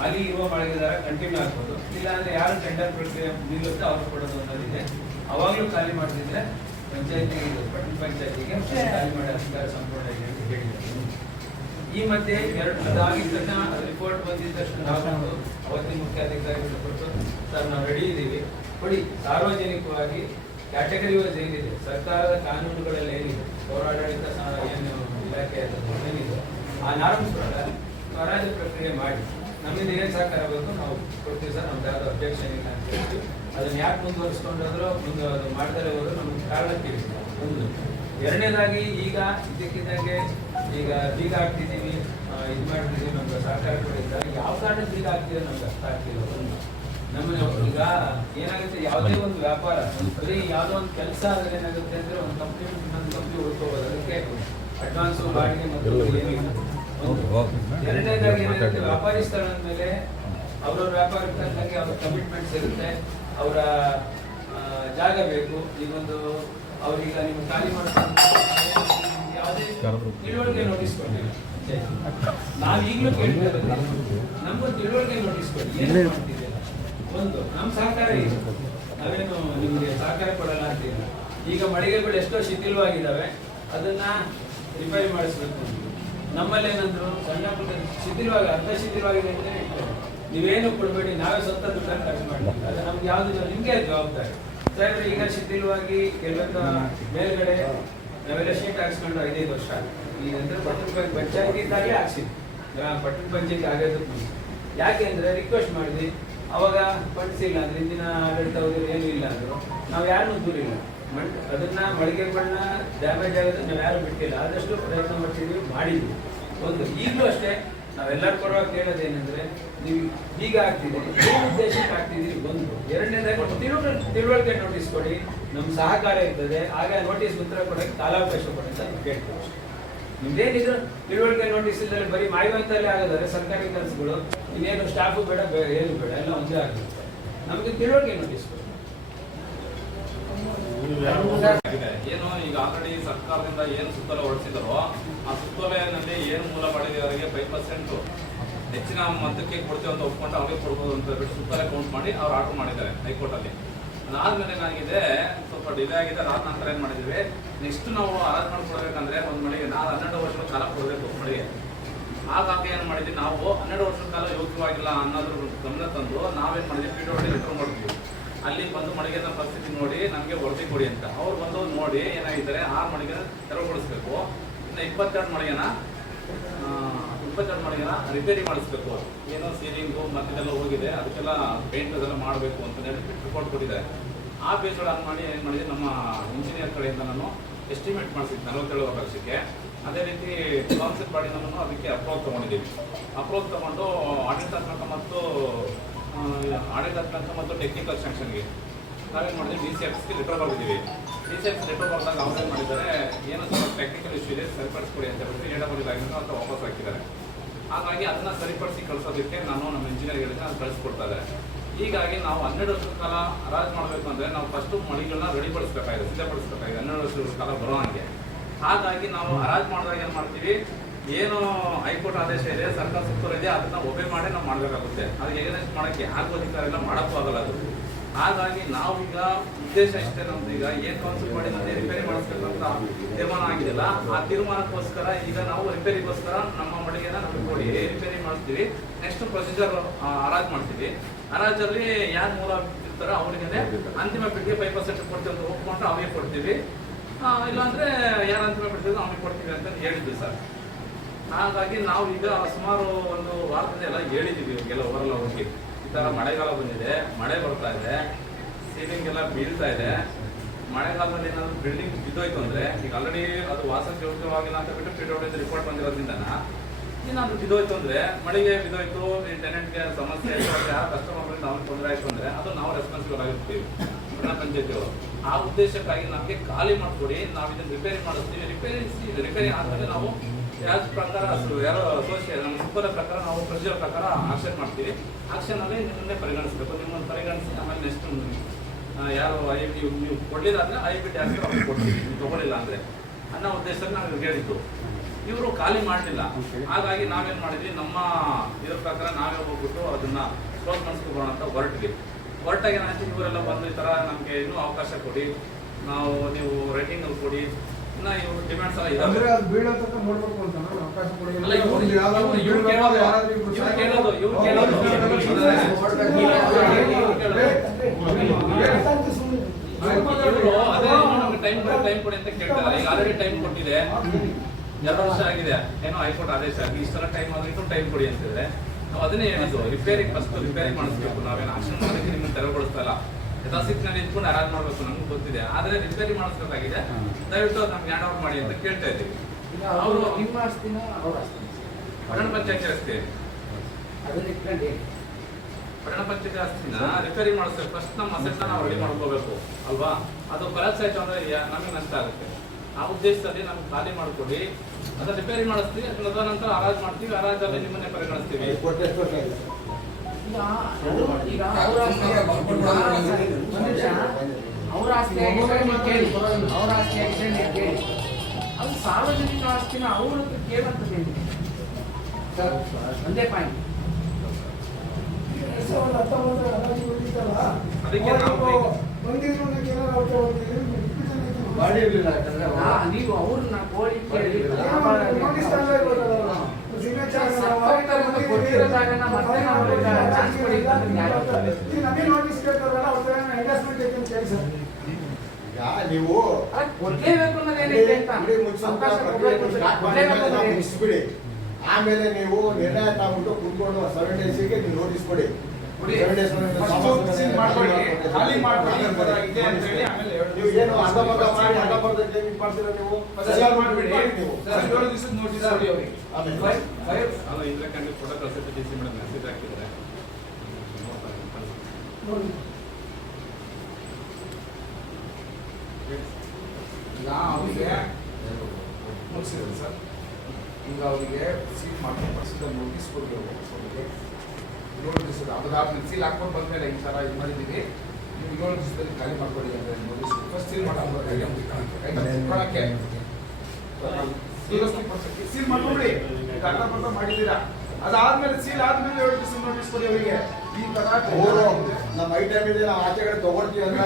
ಹಾಲಿ ಇರುವ ಮಳಿಗೆದಾರ ಕಂಟಿನ್ಯೂ ಆಗ್ಬೋದು, ಇಲ್ಲ ಅಂದ್ರೆ ಯಾರು ಟೆಂಡರ್ ಪ್ರಕ್ರಿಯೆ ನಿಲ್ಲುತ್ತೆ ಅವ್ರು ಕೊಡೋದು ಅನ್ನೋದಿದೆ. ಅವಾಗಲೂ ಖಾಲಿ ಮಾಡ್ತಿದ್ರೆ ಪಂಚಾಯತಿಗೆ, ಪಟ್ಟಣ ಪಂಚಾಯತಿಗೆ ಖಾಲಿ ಮಾಡೋ ಅಧಿಕಾರ ಸಂಪೂರ್ಣ ಇದೆ ಅಂತ ಹೇಳಿದ್ದಾರೆ. ಈ ಮಧ್ಯೆ ಅದಾಗಿದ್ದ ತಕ್ಷಣ ರಿಪೋರ್ಟ್ ಬಂದಿದ್ದ ತಕ್ಷಣ ನಾವು ಅವತ್ತಿನ ಮುಖ್ಯಾಧಿಕಾರಿಗಳು ಕೊಟ್ಟು, ಸರ್ ನಾವು ರೆಡಿ ಇದ್ದೀವಿ ಕೊಡಿ, ಸಾರ್ವಜನಿಕವಾಗಿ ಕ್ಯಾಟಗರಿ ವೈಸ್ ಏನಿದೆ ಸರ್ಕಾರದ ಕಾನೂನುಗಳೆಲ್ಲ ಏನಿದೆ, ಪೌರಾಡಳಿತ ಏನು ಇಲಾಖೆ ಏನಿದೆ ಆ ನಾರ್ಮ್ಸ್ ಪ್ರಕಾರ ಹರಾಜು ಪ್ರಕ್ರಿಯೆ ಮಾಡಿ ನಮ್ಮಿಂದ ಏನು ಸಹಕಾರ ಬೇಕು ನಾವು ಕೊಡ್ತೀವಿ ಸರ್, ನಮ್ದು ಯಾವ್ದು ಅಪೇಕ್ಷೆ ಇಲ್ಲ ಅಂತ ಹೇಳ್ತೀವಿ. ಅದನ್ನ ಯಾಕೆ ಮುಂದುವರಿಸ್ಕೊಂಡ್ರು ಮುಂದೆ ಅದು ಮಾಡ್ತಾರೆ ಹೋದ್ರು ನಮ್ಗೆ ಕಾರಣ ತಿಳಿಸಿಲ್ಲ ಒಂದು. ಎರಡನೇದಾಗಿ ಈಗ ಇದಕ್ಕಿದ್ದಂಗೆ ಈಗ ಬೀಗ ಹಾಕ್ತಿದ್ದೀವಿ, ಇದು ಮಾಡ್ತಿದ್ದೀವಿ, ನಮ್ಗೆ ಸಹಕಾರ ಕೊಡಿದ್ದಾರೆ. ಯಾವ ಕಾರಣ ಬೀಗ ಹಾಕ್ತಿದ್ರೆ ನಮ್ಗೆ ಅರ್ಥ ಆಗ್ತಿಲ್ಲ. ಒಂದು ನಮ್ಮನೆ ಈಗ ಏನಾಗುತ್ತೆ, ಯಾವುದೇ ಒಂದು ವ್ಯಾಪಾರ ಬರೀ ಯಾವುದೋ ಒಂದು ಕೆಲಸ ಆದ್ರೆ ಏನಾಗುತ್ತೆ ಅಂದ್ರೆ ಒಂದು ಕಂಪ್ನಿ ಇನ್ನೊಂದು ಕಂಪ್ನಿ ಉಳ್ಕೋಬೋದು. ಅದಕ್ಕೆ ಅಡ್ವಾನ್ಸು ಬಾಡಿಗೆ ಮತ್ತು ಏನಿಲ್ಲ. ಎರಡನೇದಾಗಿ ಏನಾಗುತ್ತೆ, ವ್ಯಾಪಾರಿ ಸ್ಥಳ ಅಂದಮೇಲೆ ಅವ್ರವ್ರ ವ್ಯಾಪಾರಕ್ಕೆ ತಕ್ಕಂಗೆ ಅವ್ರ ಕಮಿಟ್ಮೆಂಟ್ಸ್ ಇರುತ್ತೆ, ಅವರ ಜಾಗ ಬೇಕು. ಈಗೊಂದು ಅವ್ರೀಗ ನೀವು ಖಾಲಿ ಮಾಡ್ಕೊಂಡು ಯಾವುದೇ ತಿಳುವಳಿಕೆ ನೋಟಿಸ್ ಕೊಟ್ಟಿಲ್ಲ. ನಾವು ಈಗಲೂ ಕೇಳ್ತೇವೆ, ನಮಗೂ ತಿಳುವಳಿಕೆ ನೋಟಿಸ್ ಕೊಡಿ, ಏನು ಮಾಡ್ತಿದ್ದೀರಾ. ಒಂದು ನಮ್ಮ ಸಹಕಾರ ಇದೆ, ನಾವೇನು ನಿಮಗೆ ಸಹಕಾರ ಕೊಡಲ್ಲ ಅಂತಿಲ್ಲ. ಈಗ ಮಳಿಗೆಗಳು ಎಷ್ಟೋ ಶಿಥಿಲವಾಗಿದ್ದಾವೆ, ಅದನ್ನ ರಿಪೇರಿ ಮಾಡಿಸ್ಬೇಕು. ನಮ್ಮಲ್ಲೇನಂದ್ರು ಸಣ್ಣ ಪುಟ್ಟ ಶಿಥಿಲವಾಗಿ ಅರ್ಧ ಶಿಥಿಲವಾಗಿದೆ ಅಂತ ಹೇಳ್ತಾರೆ, ನೀವೇನು ಕೊಡಬೇಡಿ, ನಾವೇ ಸ್ವಂತ ದುಡ್ಡನ್ನು ಖರ್ಚು ಮಾಡ್ತೀವಿ, ಅದು ನಮ್ಗೆ ಯಾವ್ದು ನಿಮ್ಗೆ ಜವಾಬ್ದಾರಿ. ಸಾಹೇಬ್ರೆ ಈಗ ಶಿಥಿಲವಾಗಿ ಕೆಲವೊಂದು ಮೇಲ್ಗಡೆ ನಾವೆಲ್ಲ ಶೀಟ್ ಹಾಕ್ಸ್ಕೊಂಡು 5 ವರ್ಷ ಈಗ ಅಂದ್ರೆ ಪಟ್ಟಣ ಪಂಚಾಯತಿ ಇದ್ದಾಗಲೇ ಹಾಕ್ಸಿದ್ವಿ, ಪಟ್ಟಣ ಪಂಚಾಯತಿ ಆಗೋದಕ್ಕೆ ಮುಂಚೆ. ಯಾಕೆ ಅಂದ್ರೆ ರಿಕ್ವೆಸ್ಟ್ ಮಾಡಿದ್ವಿ, ಅವಾಗ ಫಂಡ್ಸ್ ಇಲ್ಲ ಅಂದ್ರೆ ಹಿಂದಿನ ಆಡಳಿತ ಏನು ಇಲ್ಲ ಅಂದ್ರು ನಾವು ಯಾರನ್ನೂ ದೂರಿಲ್ಲ. ಅದನ್ನ ಮಳಿಗೆಗಳನ್ನ ಡ್ಯಾಮೇಜ್ ಆಗೋದನ್ನ ನಾವು ಯಾರು ಬಿಟ್ಟಿಲ್ಲ, ಆದಷ್ಟು ಪ್ರಯತ್ನ ಮಾಡ್ತಿದ್ವಿ, ಮಾಡಿದ್ವಿ. ಒಂದು ಈಗಲೂ ಅಷ್ಟೇ ನಾವೆಲ್ಲರ ಪರವಾಗಿ ಕೇಳೋದೇನೆಂದ್ರೆ, ನೀವು ಬೀಗ ಹಾಕ್ತಿದ್ದೀರಿ, ಏನು ಉದ್ದೇಶಕ್ಕೆ ಹಾಕ್ತಿದ್ದೀರಿ ಒಂದು. ಎರಡನೇದಾಗಿ ತಿಳುವಳಿಕೆ ನೋಟಿಸ್ ಕೊಡಿ, ನಮ್ಮ ಸಹಕಾರ ಇರ್ತದೆ, ಆಗ ನೋಟಿಸ್ ಉತ್ತರ ಕೊಡೋಕ್ಕೆ ಕಾಲಾವಕಾಶ ಕೊಡಿ ಅಂತ ಕೇಳ್ತೀವಿ. ನಿಮ್ದೇನಿದ್ರು ತಿಳುವಳಿಕೆ ನೋಟಿಸ್ ಇಲ್ಲದೆ ಬರೀ ಮಾಯುವಂತಲ್ಲೇ ಆಗೋದಾದ್ರೆ ಸರ್ಕಾರಿ ಕೆಲಸಗಳು ಇನ್ನೇನು ಸ್ಟಾಫು ಬೇಡ, ಏನು ಬೇಡ, ಎಲ್ಲ ಒಂದೇ ಆಗುತ್ತೆ. ನಮಗೆ ತಿಳುವಳಿಕೆ ನೋಟಿಸ್ ಕೊಡಿ. ಏನು ಈಗ ಆಲ್ರೆಡಿ ಸರ್ಕಾರದಿಂದ ಏನು ಸುತ್ತೋಲೆ ಹೊರಡಿಸಿದಾರೋ ಆ ಸುತ್ತೋಲೆಯಲ್ಲಿ ಏನು ಮೂಲ ಬಾಡಿಗೆಯವರಿಗೆ 5% ಹೆಚ್ಚಿನ ಮೊತ್ತಕ್ಕೆ ಕೊಡ್ತೇವೆ ಅಂತ ಒಪ್ಕೊಂಡು ಅವ್ರಿಗೆ ಕೊಡ್ಬೋದು ಅಂತ ಬಿಟ್ಟು ಸುತ್ತೋಲೆ ಕೌಂಟ್ ಮಾಡಿ ಅವ್ರು ಆರ್ಡರ್ ಮಾಡಿದ್ದಾರೆ ಹೈಕೋರ್ಟ್ ಅಲ್ಲಿ. ಅದಾದ್ಮೇಲೆ ಏನಾಗಿದೆ, ಸ್ವಲ್ಪ ಡಿಲೇ ಆಗಿದೆ. ಅದಾದ ನಂತರ ಏನ್ ಮಾಡಿದ್ವಿ, ನೆಕ್ಸ್ಟ್ ನಾವು ಹರಾಜು ಮಾಡ್ಕೊಡ್ಬೇಕಂದ್ರೆ ಒಂದು ಮಳಿಗೆ ನಾವು 12 ವರ್ಷಗಳ ಕಾಲ ಕೊಡಬೇಕು ಮಳಿಗೆ. ಹಾಗಾಗಿ ಏನ್ ಮಾಡಿದ್ವಿ, ನಾವು 12 ವರ್ಷದ ಕಾಲ ಯೋಗ್ಯವಾಗಿಲ್ಲ ಅನ್ನೋದ್ರ ಗಮನ ತಂದು ನಾವೇನ್ ಮಾಡಿದ್ವಿ, PWD ಲೆಟರ್ ಮಾಡಿದ್ವಿ. ಅಲ್ಲಿ ಬಂದು ಮಳಿಗೆನ ಪರಿಸ್ಥಿತಿ ನೋಡಿ ನಮಗೆ ವರದಿ ಕೊಡಿ ಅಂತ. ಅವ್ರು ಬಂದು ನೋಡಿ ಏನಾಗಿದ್ದಾರೆ, 6 ಮಳಿಗೆನ ತೆರವುಗೊಳಿಸ್ಬೇಕು, ಇನ್ನು 22 ಮಳಿಗೆನ ರಿಪೇರಿ ಮಾಡಿಸ್ಬೇಕು. ಏನೋ ಸೀಲಿಂಗು ಮತ್ತಿದೆಲ್ಲ ಹೋಗಿದೆ, ಅದಕ್ಕೆಲ್ಲ ಪೇಂಟ್ ಅದೆಲ್ಲ ಮಾಡಬೇಕು ಅಂತ ಹೇಳಿ ರಿಪೋರ್ಟ್ ಕೊಟ್ಟಿದ್ದಾರೆ. ಆ ಬೇಸ್ ಆನ್ ಮಾಡಿ ಏನು ಮಾಡಿದೆ, ನಮ್ಮ ಇಂಜಿನಿಯರ್ ಕಡೆಯಿಂದ ನಾನು ಎಸ್ಟಿಮೇಟ್ ಮಾಡಿಸಿದ್ದೆ 47 ಲಕ್ಷಕ್ಕೆ. ಅದೇ ರೀತಿ ಕೌನ್ಸಿಲ್ ಬಾಡಿನೂ ಅದಕ್ಕೆ ಅಪ್ರೋವ್ ತೊಗೊಂಡಿದ್ದೀವಿ. ಅಪ್ರೋವ್ ತೊಗೊಂಡು ಆಡಳಿತಾತ್ಮಕ ಮತ್ತು ಟೆಕ್ನಿಕಲ್ ಸ್ಯಾಂಕ್ಷನ್ಗೆ ನಾವೇನು ಮಾಡಿದ್ವಿ, DCFಸ್ಗೆ ಲೆಟರ್ ಬರೆದಿದ್ದೀವಿ. DCFs ಲೆಟರ್ ಬರೆದಾಗ ಅವ್ರು ಏನು ಮಾಡಿದ್ದಾರೆ, ಏನೋ ಸ್ವಲ್ಪ ಟೆಕ್ನಿಕಲ್ ಇಶ್ಯೂ ಇದೆ, ಸರಿಪಡಿಸ್ಕೊಡಿ ಅಂತ ಹೇಳ್ಬಿಟ್ಟು AWL ಅಂತ ವಾಪಸ್ ಹಾಕಿದ್ದಾರೆ. ಹಾಗಾಗಿ ಅದನ್ನ ಸರಿಪಡಿಸಿ ಕಳಿಸೋದಕ್ಕೆ ನಾನು ನಮ್ಮ ಇಂಜಿನಿಯರ್ ಹೇಳಿದ್ರೆ ಅದು ಕಳಿಸ್ಕೊಡ್ತಾರೆ. ಹೀಗಾಗಿ ನಾವು 12 ವರ್ಷದ ಕಾಲ ಹರಾಜು ಮಾಡಬೇಕು ಅಂದರೆ ನಾವು ಫಸ್ಟು ಮಳಿಗಳನ್ನ ರೆಡಿಪಡಿಸ್ಬೇಕಾಗಿದೆ, ಸಿದ್ಧಪಡಿಸ್ಬೇಕಾಗಿದೆ 12 ವರ್ಷದ ಕಾಲ ಬರೋ ಹಾಗೆ. ಹಾಗಾಗಿ ನಾವು ಹರಾಜು ಮಾಡಿದಾಗ ಏನು ಮಾಡ್ತೀವಿ, ಏನು ಹೈಕೋರ್ಟ್ ಆದೇಶ ಇದೆ, ಸರ್ಕಾರ ಸುತ್ತೋಲೆ ಇದೆ, ಅದನ್ನ ಒಬೆ ಮಾಡಿ ನಾವು ಮಾಡಬೇಕಾಗುತ್ತೆ. ಅದಕ್ಕೆ ಎಗನೆಸ್ಟ್ ಮಾಡೋಕ್ಕೆ ಆಗುವ ಅಧಿಕಾರ ಎಲ್ಲ ಮಾಡೋಕ್ಕೂ ಆಗಲ್ಲ ಅದು. ಹಾಗಾಗಿ ನಾವೀಗ ಉದ್ದೇಶ ಇಷ್ಟೇ, ನಮ್ದು ಈಗ ಏನು ಕೌನ್ಸಿಲ್ ಮಾಡಿ ಮತ್ತೆ ರಿಪೇರಿ ಮಾಡಿಸ್ಬೇಕು ಅಂತ ತೀರ್ಮಾನ ಆಗಿದೆಯಲ್ಲ, ಆ ತೀರ್ಮಾನಕ್ಕೋಸ್ಕರ ಈಗ ನಾವು ರಿಪೇರಿಗೋಸ್ಕರ ನಮ್ಮ ಮಳಿಗೆನ ನಮಗೆ ಕೊಡಿ, ರಿಪೇರಿ ಮಾಡಿಸ್ತೀವಿ. ನೆಕ್ಸ್ಟ್ ಪ್ರೊಸೀಜರ್ ಹರಾಜು ಮಾಡ್ತೀವಿ. ಹರಾಜಲ್ಲಿ ಯಾರು ಮೂಲ ಇರ್ತಾರೋ ಅವ್ರಿಗೆ ಅಂತಿಮ ಬಿಟ್ಟಿಗೆ 5% ಕೊಡ್ತೀವಿ ಅಂತ ಒಪ್ಕೊಂಡ್ರೆ ಅವ್ರಿಗೆ ಕೊಡ್ತೀವಿ, ಇಲ್ಲಾಂದ್ರೆ ಯಾರು ಅಂತಿಮ ಬಿಡ್ತೀವಿ ಅವ್ನಿಗೆ ಕೊಡ್ತೀವಿ ಅಂತ ಹೇಳಿದ್ವಿ ಸರ್. ಹಾಗಾಗಿ ನಾವು ಈಗ ಸುಮಾರು ಒಂದು ವಾರದಿಂದ ಎಲ್ಲ ಹೇಳಿದ್ದೀವಿ ಇವಾಗೆಲ್ಲ ಓವರಲ್ಲ ಹೋಗಿ, ಈ ಥರ ಮಳೆಗಾಲ ಬಂದಿದೆ, ಮಳೆ ಬರ್ತಾ ಇದೆ, ಸೀಲಿಂಗ್ ಎಲ್ಲ ಬೀಳ್ತಾ ಇದೆ. ಮಳೆಗಾಲದಲ್ಲಿ ಏನಾದರೂ ಬಿಲ್ಡಿಂಗ್ ಬಿದ್ದೋಯ್ತು ಅಂದರೆ, ಈಗ ಆಲ್ರೆಡಿ ಅದು ವಾಸಕ್ಕೆ ಯೋಗ್ಯವಾಗಿಲ್ಲ ಅಂತ ಬಿಟ್ಟು PWD ರಿಪೋರ್ಟ್ ಬಂದಿರೋದ್ರಿಂದ ಏನಾದರೂ ಬಿದ್ದೋಯ್ತು ಅಂದರೆ, ಮಳೆಗೆ ಬಿದ್ದೋಯ್ತು, ಈ ಟೆನೆಂಟ್ಗೆ ಸಮಸ್ಯೆ ಆಯಿತು, ಯಾರು ಕಸ್ಟಮರ್ಗಳಿಂದ ಅವ್ರಿಗೆ ತೊಂದರೆ ಆಯಿತು ಅಂದರೆ ಅದು ನಾವು ರೆಸ್ಪಾನ್ಸಿಬಲ್ ಆಗಿರ್ತೀವಿ ಪಟ್ಟಣ ಪಂಚಾಯತಿಯವರು. ಆ ಉದ್ದೇಶಕ್ಕಾಗಿ ನಮಗೆ ಖಾಲಿ ಮಾಡಿಕೊಡಿ, ನಾವು ಇದನ್ನು ರಿಪೇರಿ ಮಾಡಿಸ್ತೀವಿ. ರಿಪೇರಿ ಆದಮೇಲೆ ನಾವು ಯಾವ ಪ್ರಕಾರ ಯಾರೋ ನಮ್ಮ ಸುತ್ತಲ ಪ್ರಕಾರ ನಾವು ಪ್ರೊಸೀಜರ್ ಪ್ರಕಾರ ಆಕ್ಷನ್ ಮಾಡ್ತೀವಿ. ಆಕ್ಷನಲ್ಲಿ ನಿಮ್ಮನ್ನೇ ಪರಿಗಣಿಸಬೇಕು, ನಿಮ್ಮನ್ನು ಪರಿಗಣಿಸಿ ಆಮೇಲೆ ನೆಕ್ಸ್ಟ್ ಯಾರು ನೀವು ಕೊಡಲಿಲ್ಲ ಅಂದರೆ IB ಟ್ಯಾಕ್ಸ್ ಅವ್ರಿಗೆ ಕೊಡ್ತೀವಿ, ನೀವು ತೊಗೊಳ್ಳಿಲ್ಲ ಅಂದರೆ. ಅನ್ನೋ ಉದ್ದೇಶದಲ್ಲಿ ನಾವು ಇವ್ರಿಗೆ ಹೇಳಿದ್ದು. ಇವರು ಖಾಲಿ ಮಾಡಲಿಲ್ಲ. ಹಾಗಾಗಿ ನಾವೇನು ಮಾಡಿದ್ವಿ, ನಮ್ಮ ಇದ್ರ ಪ್ರಕಾರ ನಾವೇ ಹೋಗ್ಬಿಟ್ಟು ಅದನ್ನ ಕ್ಲೋಸ್ ಮಾಡಿಸ್ಕೊಬೋಣ ಅಂತ ಹೊರಟಾಗ ಏನಾಯ್ತು, ಇವರೆಲ್ಲ ಬಂದು ಈ ಥರ ನಮಗೆ ಇನ್ನೂ ಅವಕಾಶ ಕೊಡಿ, ನೀವು ರೇಟಿಂಗ್ ಅಲ್ಲಿ ಕೊಡಿ, ಇನ್ನ ಇವ್ರು ಡಿಮ್ಯಾಂಡ್ಸ್ ಎಲ್ಲ ಇದಾವೆ. ಅಲ್ಲ ಇವ್ರು ಟೈಮ್ ಕೊಡಿ ಅಂತ ಕೇಳ್ತಾರೆ. ಈಗ ಆಲ್ರೆಡಿ ಟೈಮ್ ಕೊಟ್ಟಿದೆ, 2 ವರ್ಷ ಆಗಿದೆ, ಏನೋ ಹೈಕೋರ್ಟ್ ಆದೇಶ ಆಗಿ ಇಷ್ಟೆಲ್ಲ ಟೈಮ್ ಆದ್ರೆ ಟೈಮ್ ಕೊಡಿ ಅಂತಿದ್ರೆ ನಾವು ಅದನ್ನೇ ಹೇಳಿದ್ದು. ಫಸ್ಟ್ ರಿಪೇರಿ ಮಾಡಿಸ್ಬೇಕು, ನಾವೇನು ಆಕ್ಷನ್ ಮಾಡೋದಕ್ಕೆ ನಿಮ್ಮನ್ನು ತೆರವುಗೊಳಿಸ್ತಾ ಇಲ್ಲ. ಯಥಾಸ್ಥಿತಿನಲ್ಲಿ ಇಟ್ಕೊಂಡು ಹರಾಜು ಮಾಡಬೇಕು, ನಮ್ಗೆ ಗೊತ್ತಿದೆ. ಆದ್ರೆ ರಿಪೇರಿ ಮಾಡಿಸ್ಬೇಕಾಗಿದೆ, ದಯವಿಟ್ಟು ನಮ್ಗೆ ಹ್ಯಾಂಡ್ ಓವರ್ ಮಾಡಿ ಅಂತ ಕೇಳ್ತಾ ಇದ್ದೀವಿ. ಅವರು ನಿಮ್ಮ ಆಸ್ತಿನ ಅವ್ರ ಪಟ್ಟಣ ಪಂಚಾಯತಿ ಆಸ್ತಿ, ಪಟ್ಟಣ ಪಂಚಾಯತಿ ಆಸ್ತಿನ ರಿಪೇರಿ ಮಾಡಿಸ್ಬೇಕು. ಫಸ್ಟ್ ನಮ್ಮ ಅಸೆಟ್ನ ನಾವು ರೆಡಿ ಮಾಡ್ಕೋಬೇಕು ಅಲ್ವಾ? ಅದು ಕೊಲಾಪ್ಸ್ ಆಯ್ತು ಅಂದ್ರೆ ನಮಗೆ ನಷ್ಟ ಆಗುತ್ತೆ. ಆ ಉದ್ದೇಶದಲ್ಲಿ ನಮ್ಗೆ ಖಾಲಿ ಮಾಡ್ಕೊಡಿ, ಅದನ್ನ ರಿಪೇರಿ ಮಾಡಿಸ್ತೀವಿ, ನಂತರ ಹರಾಜು ಮಾಡ್ತೀವಿ, ಹರಾಜಲ್ಲಿ ನಿಮ್ಮನ್ನೇ ಪರಿಗಣಿಸ್ತೀವಿ. ಈಗ ಅವ್ರ ಆಸ್ತಿ ಕೇಳಿ, ಅವ್ರ ಆಸ್ತಿ ಕೇಳಿ, ಅದು ಸಾರ್ವಜನಿಕ ಆಸ್ತಿನ ಅವ್ರ ಕೇಳಂತದ್ದು ಏನಿದೆ ಸರ್? ಒಂದೇ ಪಾಯಿಂಟ್. ಅದಕ್ಕೆ ನೀವು ಅವ್ರನ್ನ ಕೋಳಿ ಕೇಳಿ ನೀವು ಆಮೇಲೆ ನೀವು ನಿರ್ಣಯ ತಗೊಂಡು ಕುತ್ಕೊಂಡು 7 ಡೇಸ್ಗೆ ನೀವು ನೋಟಿಸ್ ಕೊಡಿ. ನೀವು ಏನು ಅರ್ಧಬರ್ಧ ಮಾಡಿ ಅರ್ಧಬರ್ಧ ಮಾಡ್ತೀರಾ ನೀವು? ಫೋಟೋ ಕಳಿಸಿದ್ದು ಡಿ ಸಿ ಮೇಡಮ್ ಮೆಸೇಜ್ ಹಾಕಿದ್ದಾರೆ. ಅವರಿಗೆ ಮುಗಿಸಿದ್ರು ಸರ್. ಈಗ ಅವರಿಗೆ ಸೀಲ್ ಮಾಡ್ಕೊಂಡು ಫಸ್ಟ್ ನೋಟಿಸ್ ಕೊಡಬೇಕು. 7 ದಿವಸದ ಅದಾದ್ಮೇಲೆ ಸೀಲ್ ಹಾಕೊಂಡು ಬಂದ್ಮೇಲೆ ಈ ಥರ ಇದು ಮಾಡಿದ್ದೀವಿ, ನೀವು 7 ದಿವಸದಲ್ಲಿ ಖಾಲಿ ಮಾಡ್ಕೊಳ್ಳಿ ಅಂತ ನೋಟಿಸ್ ಫಸ್ಟ್ ಸೀಲ್ ಮಾಡೋಕ್ಕೆ ಸೀಲ್ ಮಾಡ್ಕೊಬಿಡಿ. ಈಗ ಅರ್ಧಬರ್ಧ ಮಾಡಿದ್ದೀರಾ, ಅದಾದ್ಮೇಲೆ ಸೀಲ್ ಆದ್ಮೇಲೆ 7 ದಿವಸ ನೋಟಿಸ್ ಕೊಡಿ ಅವರಿಗೆ. ಈ ತರ ನಮ್ಮ ಐಟಮ್ ಇದೆ, ನಾವು ಆಚೆ ಕಡೆ ತಗೊಳ್ತೀವಿ ಅಂತ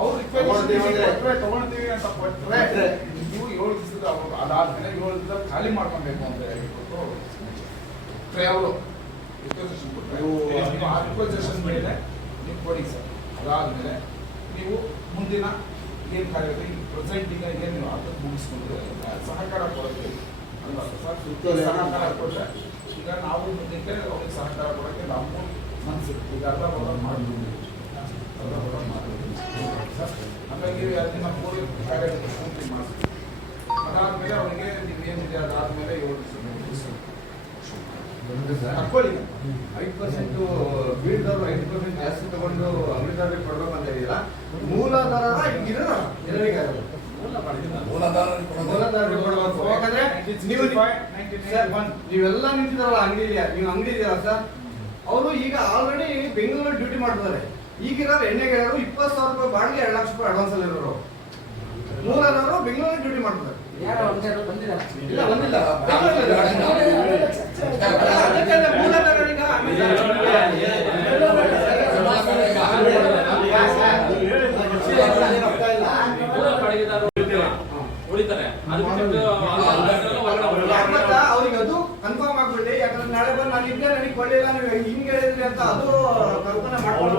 ಅವ್ರು ತಗೊಳ್ತೀವಿ ಅಂತ ಕೊಟ್ಟರೆ ನೀವು 7 ದಿವಸದ ಅದಾದ್ಮೇಲೆ 7 ದಿವಸ ಖಾಲಿ ಮಾಡ್ಕೊಬೇಕು ಅಂತ ಹೇಳ್ಬಿಟ್ಟು ಅವರು ರಿಕ್ವೆಸ್ಟೇಷನ್ ಮೇಲೆ ನೀವು ಕೊಡಿ ಸರ್. ಅದಾದ್ಮೇಲೆ ನೀವು ಮುಂದಿನ ಏನು ಕಾರ್ಯಕ್ಕೆ ಈ ಪ್ರೆಸೆಂಟ್ ಈಗ ಏನು ನೀವು ಅದಕ್ಕೆ ಮುಗಿಸ್ಕೊಂಡು ಸಹಕಾರ ಕೊಡ್ತೀವಿ ಅಲ್ವಾ ಸರ್? ಸಹಕಾರ ಕೊಟ್ಟರೆ ಈಗ ನಾವು ಮುಂದಕ್ಕೆ ಅವ್ರಿಗೆ ಸಹಕಾರ ಕೊಡೋಕ್ಕೆ ನಮ್ಮ ಮನಸ್ಸಿರುತ್ತೆ. ಈಗ ಅರ್ಧಬರ್ಧ ಮಾಡ್ಬೋದು, ಹಾಗಾಗಿ ಅದನ್ನ ಪೂರ್ವ ಕಾರ್ಯ ಪೂರ್ತಿ ಮಾಡಿಸಿ ಅದಾದ್ಮೇಲೆ ಅವರಿಗೆ ನೀವೇನಿದೆ ಅದಾದ್ಮೇಲೆ 7 ದಿವಸ ಹಾಕೊಳ್ಳಿ. 5% ಬೀಳ್ದವ್ರು 5% ಜಾಸ್ತಿ ತಗೊಂಡು ಅಂಗಡಿದಾರರಿಗೆ ಕೊಡ್ಬೇಕು ಅಂತ ಹೇಳಿಲ್ಲ. ಮೂಲಾಧಾರ ನೀವೆಲ್ಲ ನಿಂತಿದಾರಲ್ಲ ಅಂಗಡಿ, ನೀವು ಅಂಗಡಿ ಇದೆಯಲ್ಲ ಸರ್, ಅವರು ಈಗ ಆಲ್ರೆಡಿ ಬೆಂಗಳೂರಲ್ಲಿ ಡ್ಯೂಟಿ ಮಾಡ್ತಾರೆ. ಈಗಿರೋರು ಎಣ್ಣೆಗೆ 20,000 ರೂಪಾಯಿ ಬಾಡಿಗೆ 2 ಲಕ್ಷ ರೂಪಾಯಿ ಅಡ್ವಾನ್ಸ್ ಅಲ್ಲಿ ಇರೋರು ಮೂಲಾಧಾರರು ಬೆಂಗಳೂರಲ್ಲಿ ಡ್ಯೂಟಿ ಮಾಡ್ತಾರೆ. ಇಲ್ಲ ಬಂದಿಲ್ಲ. ಅವ್ರಿಗೆ ಅದು ಕನ್ಫರ್ಮ್ ಆಗ್ಬಿಟ್ಟು, ಯಾಕಂದ್ರೆ ನಾಳೆ ಬಂದು ನಾನು ಇದ್ದೆ ನನಗೆ ಕೊಡಲಿಲ್ಲ, ನೀವು ಹಿಂಗೆ ಹೇಳಿದ್ರಿ ಅಂತ ಅದು ಕಲ್ಪನೆ ಮಾಡ್ಕೊಂಡು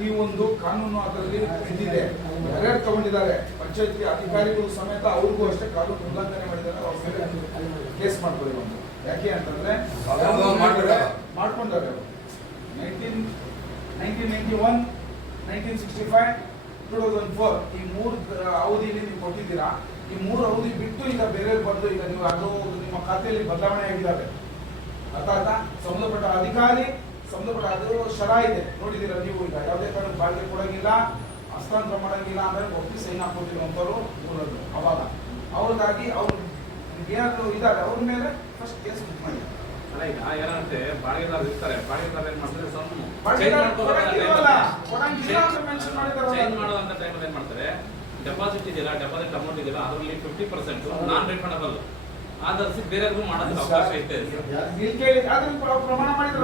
ನೀವೊಂದು ಕಾನೂನು ಅದರಲ್ಲಿ ಇದ್ದಿದೆ, ಯಾರ್ಯಾರು ತಗೊಂಡಿದ್ದಾರೆ ಪಂಚಾಯತಿ ಅಧಿಕಾರಿಗಳು ಸಮೇತ ಅವ್ರಿಗೂ ಅಷ್ಟೇ ಕಾನೂನು ಉಲ್ಲಂಘನೆ ಮಾಡಿದ್ದಾರೆ, ಅವ್ರ ಮೇಲೆ ಕೇಸ್ ಮಾಡ್ಕೊಳ್ಳಿ ಒಂದು. ಯಾಕೆ ಅಂತಂದ್ರೆ ಮಾಡ್ಕೊಂಡಾರೆ 1991, 1965, 2004 ಈ 3 ಅವಧಿಯಲ್ಲಿ ನೀವು ಕೊಟ್ಟಿದ್ದೀರಾ. ಈ 3 ಅವಧಿ ಬಿಟ್ಟು ಈಗ ಬೇರೆ ಬಂದು ಈಗ ನೀವು ಅದು ನಿಮ್ಮ ಖಾತೆಯಲ್ಲಿ ಬದಲಾವಣೆ ಆಗಿದ್ದಾವೆ. ಅರ್ಥಾತ್ ಸಂಬಂಧಪಟ್ಟ ಅಧಿಕಾರಿ ಸಂಬಂಧಪಟ್ಟ ಅದು ಶರ ಇದೆ ನೋಡಿದ್ದೀರಾ ನೀವು. ಈಗ ಯಾವುದೇ ಕಾರಣ ಬಾಳ್ಗೆ ಕೊಡಂಗಿಲ್ಲ, ಹಸ್ತಾಂತರ ಮಾಡಂಗಿಲ್ಲ ಅಂದ್ರೆ ಒಪ್ಪಿ ಸೈನ್ ಹಾಕೊಟ್ಟಿರುವಂತವ್ರು ಅವಾಗ ಅವ್ರಿಗಾಗಿ ಅವ್ರು ಏನಾದ್ರು ಇದ್ದಾರೆ ಅವ್ರ ಮೇಲೆ ಫಸ್ಟ್ ಕೇಸ್ ಬುಕ್ ಮಾಡಿ. ಅಲ್ಲ ಈಗ ಏನಾಗುತ್ತೆ ಬಾಡಿಗೆದಾರರು ಇರ್ತಾರೆ, ಬಾಡಿಗೆದಾರ ಏನ್ ಮಾಡ್ತಾರೆ ಚೇಂಜ್ ಮಾಡುವಂತ ಟೈಮಲ್ಲಿ ಏನ್ ಮಾಡ್ತಾರೆ, ಡೆಪಾಸಿಟ್ ಇದೆಯಲ್ಲ, ಡೆಪಾಸಿಟ್ ಅಮೌಂಟ್ ಇದೆಯಲ್ಲ ಅದರಲ್ಲಿ 50% ನಾನ್ ರಿಫಂಡಬಲ್ ಆಧರಿಸಿ ಬೇರೆಯವ್ರಿಗೂ ಮಾಡೋದಕ್ಕೆ ಅವಕಾಶ ಐತೆ. ಪ್ರಮಾಣ ಮಾಡಿದ್ರೆ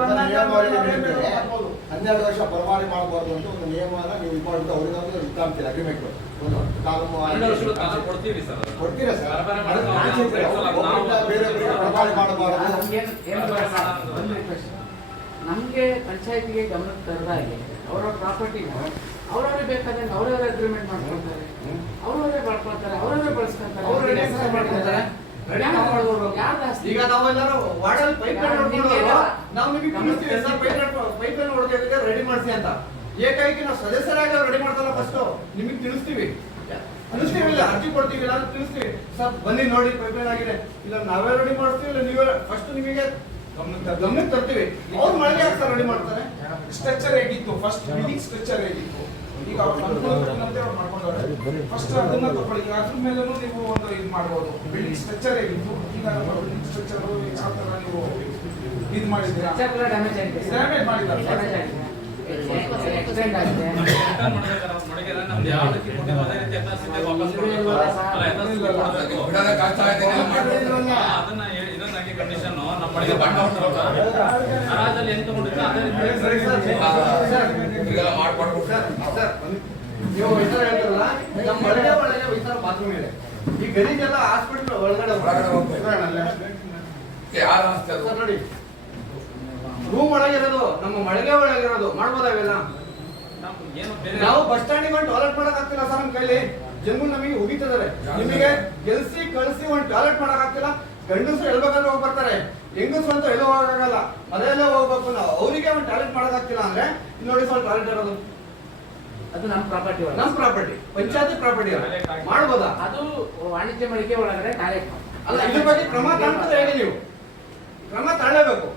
12 ವರ್ಷ ಪ್ರಮಾಣ ಮಾಡಬಾರ್ದು ಅಂತ ಒಂದು ನಿಯಮನ ನೀವು ಇದು ಮಾಡಿಬಿಟ್ಟು ಅವ್ರಿಗೊಂದು ಇದು ಅಂತೀರಿ ಅಗ್ರಿಮೆಂಟ್ ಒಂದು ಕಾನೂನು 12 ವರ್ಷದ ಕಾಲ ಕೊಡ್ತೀವಿ ಸರ್. ಕೊಡ್ತೀರಾ ಸರ್? ಬರಬರ ಮಾಡೋದು ಬೇರೆ ಪ್ರಮಾಣ ಮಾಡಬಾರದು. ನಮ್ಗೆ ಪಂಚಾಯತಿಗೆ ಗಮನಕ್ಕೆ ತರದಾಗಿ ಅವರ ಪ್ರಾಪರ್ಟಿನ ಅವರವರೇ ಬೇಕಾದಂಗೆ ಅವರವರೇ ಅಗ್ರಿಮೆಂಟ್ ಮಾಡ್ಕೊಳ್ತಾರೆ, ಅವರವರೇ ಬಳಸ್ಕೊಳ್ತಾರೆ, ಅವರವರೇ ಬಳಸ್ಕೊಳ್ತಾರೆ. ಈಗ ನಾವೆಲ್ಲರೂ ವಾರ್ಡಲ್ಲಿ ಪೈಪ್ ಲೈನ್ ನೋಡ್ಕೊಂಡು ನಾವು ನಿಮಗೆ ತಿಳಿಸ್ತೀವಿ ಸರ್, ಪೈಪ್ ಲೈನ್ ಹೊಡೆದಿದೆ ರೆಡಿ ಮಾಡಿಸಿ ಅಂತ. ಏಕಾಏಕಿ ನಾವು ಸದಸ್ಯರಾಗಿ ಅವ್ರು ರೆಡಿ ಮಾಡ್ತಾರಲ್ಲ ಫಸ್ಟ್ ನಿಮಗೆ ತಿಳಿಸ್ತೀವಿ ಇಲ್ಲ ಅರ್ಜಿ ಕೊಡ್ತೀವಿ, ಇಲ್ಲ ತಿಳಿಸ್ತೀವಿ ಸರ್ ಬನ್ನಿ ನೋಡಿ ಪೈಪ್ ಲೈನ್ ಆಗಿದೆ, ಇಲ್ಲ ನಾವೇ ರೆಡಿ ಮಾಡ್ತೀವಿ, ಇಲ್ಲ ನೀವೇ ಫಸ್ಟ್ ನಿಮಗೆ ಗಮನಕ್ಕೆ ತರ್ತೀವಿ. ಅವ್ರು ಮಳೆಗೆ ಯಾಕೆ ಸರ್ ರೆಡಿ ಮಾಡ್ತಾರೆ? ಸ್ಟ್ರಕ್ಚರ್ ಹೇಗಿತ್ತು, ಫಸ್ಟ್ ಬಿಲ್ಡಿಂಗ್ ಸ್ಟ್ರಕ್ಚರ್ ಹೇಗಿತ್ತು, ಈಗ ಅವ್ರು ಮಾಡ್ಕೊಂಡವ್ರೆ ಫಸ್ಟ್ ಅದನ್ನ ತಗೊಳ್ಳಿ. ಅದ್ರ ಮೇಲೂ ನೀವು ಒಂದು ಇದು ಮಾಡ್ಬೋದು. ಬಿಲ್ಡಿಂಗ್ ಸ್ಟ್ರಕ್ಚರ್ ಹೇಗಿತ್ತು, ಈಗ ಬಿಲ್ಡಿಂಗ್ ಸ್ಟ್ರಕ್ಚರ್ ಯಾವ ತರ ನೀವು ಇದು ಮಾಡಿದ್ದೀರಾ, ಡ್ಯಾಮೇಜ್ ಮಾಡಿದ್ದಾರೆ. ಎಕ್ಸ್ಟೆಂಡ್ ಆಗಿದೆ. ನಮ್ದು ಯಾವ್ದಕ್ಕೆ ಕೊಟ್ಟಿದ್ದು ಅದೇ ರೀತಿ ಯಥಾಸ್ಥಿತಿ ವಾಪಸ್ ಕೊಡ್ಬೇಕು. ಅಲ್ಲ, ಯಥಾಸ್ಥಿತಿ ಕೊಡ್ಬೇಕು. ಅದನ್ನ ಇದನ್ನಾಗಿ ಕಂಡೀಷನ್ ನಮ್ಮ ಮಳೆಗೆ ಬಣ್ಣ ಹರಾಜಲ್ಲಿ ಎಂತ ಕೊಟ್ಟಿದ್ರು ಅದೇ ರೀತಿ ಮಾಡ್ಕೊಡ್ಬೇಕು ಸರ್. ನೀವು ವಿಚಾರ ಹೇಳ್ತಾರಲ್ಲ, ನಮ್ಮ ಮಳೆಗೆ ಒಳಗೆ ವಿಚಾರ ಬಾತ್ರೂಮ್ ಇದೆ. ಈ ಗಲೀಜೆಲ್ಲ ಹಾಸ್ಪಿಟಲ್ ಒಳಗಡೆ ಸರ್ ನೋಡಿ, ರೂಮ್ ಒಳಗಿರೋದು ನಮ್ಮ ಮಳೆಗೆ ಒಳಗಿರೋದು ಮಾಡ್ಬೋದಾ ಇವೆಲ್ಲ? ಏನು ಬೇರೆ ನಾವು ಬಸ್ ಸ್ಟ್ಯಾಂಡಿಗೆ ಒಂದು ಟಾಯ್ಲೆಟ್ ಮಾಡಕ್ ಆಗ್ತಿಲ್ಲ ಸರ್, ನಮ್ಮ ಕೈಲಿ ಜನ ನಮಗೆ ಉಗಿತಿದ್ದಾರೆ. ನಿಮಗೆ ಗೆಲ್ಸಿ ಕಳಿಸಿ ಒಂದು ಟಾಯ್ಲೆಟ್ ಮಾಡಕ್ ಆಗ್ತಿಲ್ಲ. ಗಂಡಸರು ಎಲ್ಲಿ ಬೇಕಾದ್ರೂ ಹೋಗಿ ಬರ್ತಾರೆ, ಹೆಂಗಸರು ಅಂತ ಎಲ್ಲೂ ಹೋಗಕ್ಕಾಗಲ್ಲ, ಅದೆಲ್ಲ ಹೋಗ್ಬೇಕು. ನಾವು ಅವರಿಗೆ ಒಂದು ಟಾಯ್ಲೆಟ್ ಮಾಡಕ್ ಆಗ್ತಿಲ್ಲ ಅಂದ್ರೆ ಇಲ್ಲಿ ನೋಡಿ ಸರ್ ಟಾಯ್ಲೆಟ್ ಇರೋದು ಅದು ನಮ್ಮ ಪ್ರಾಪರ್ಟಿ, ನಮ್ಮ ಪ್ರಾಪರ್ಟಿ, ಪಂಚಾಯತಿ ಪ್ರಾಪರ್ಟಿ ಮಾಡ್ಬೋದಾ? ಅದು ವಾಣಿಜ್ಯ ಮಳಿಗೆ ಒಳಗಡೆ ಟಾಯ್ಲೆಟ್ ಅಲ್ಲ, ಇದ್ರ ಬಗ್ಗೆ ಕ್ರಮ ತಾಣ್ತದೆ ಹೇಗೆ? ನೀವು ಕ್ರಮ ತಾಳಲೇಬೇಕು.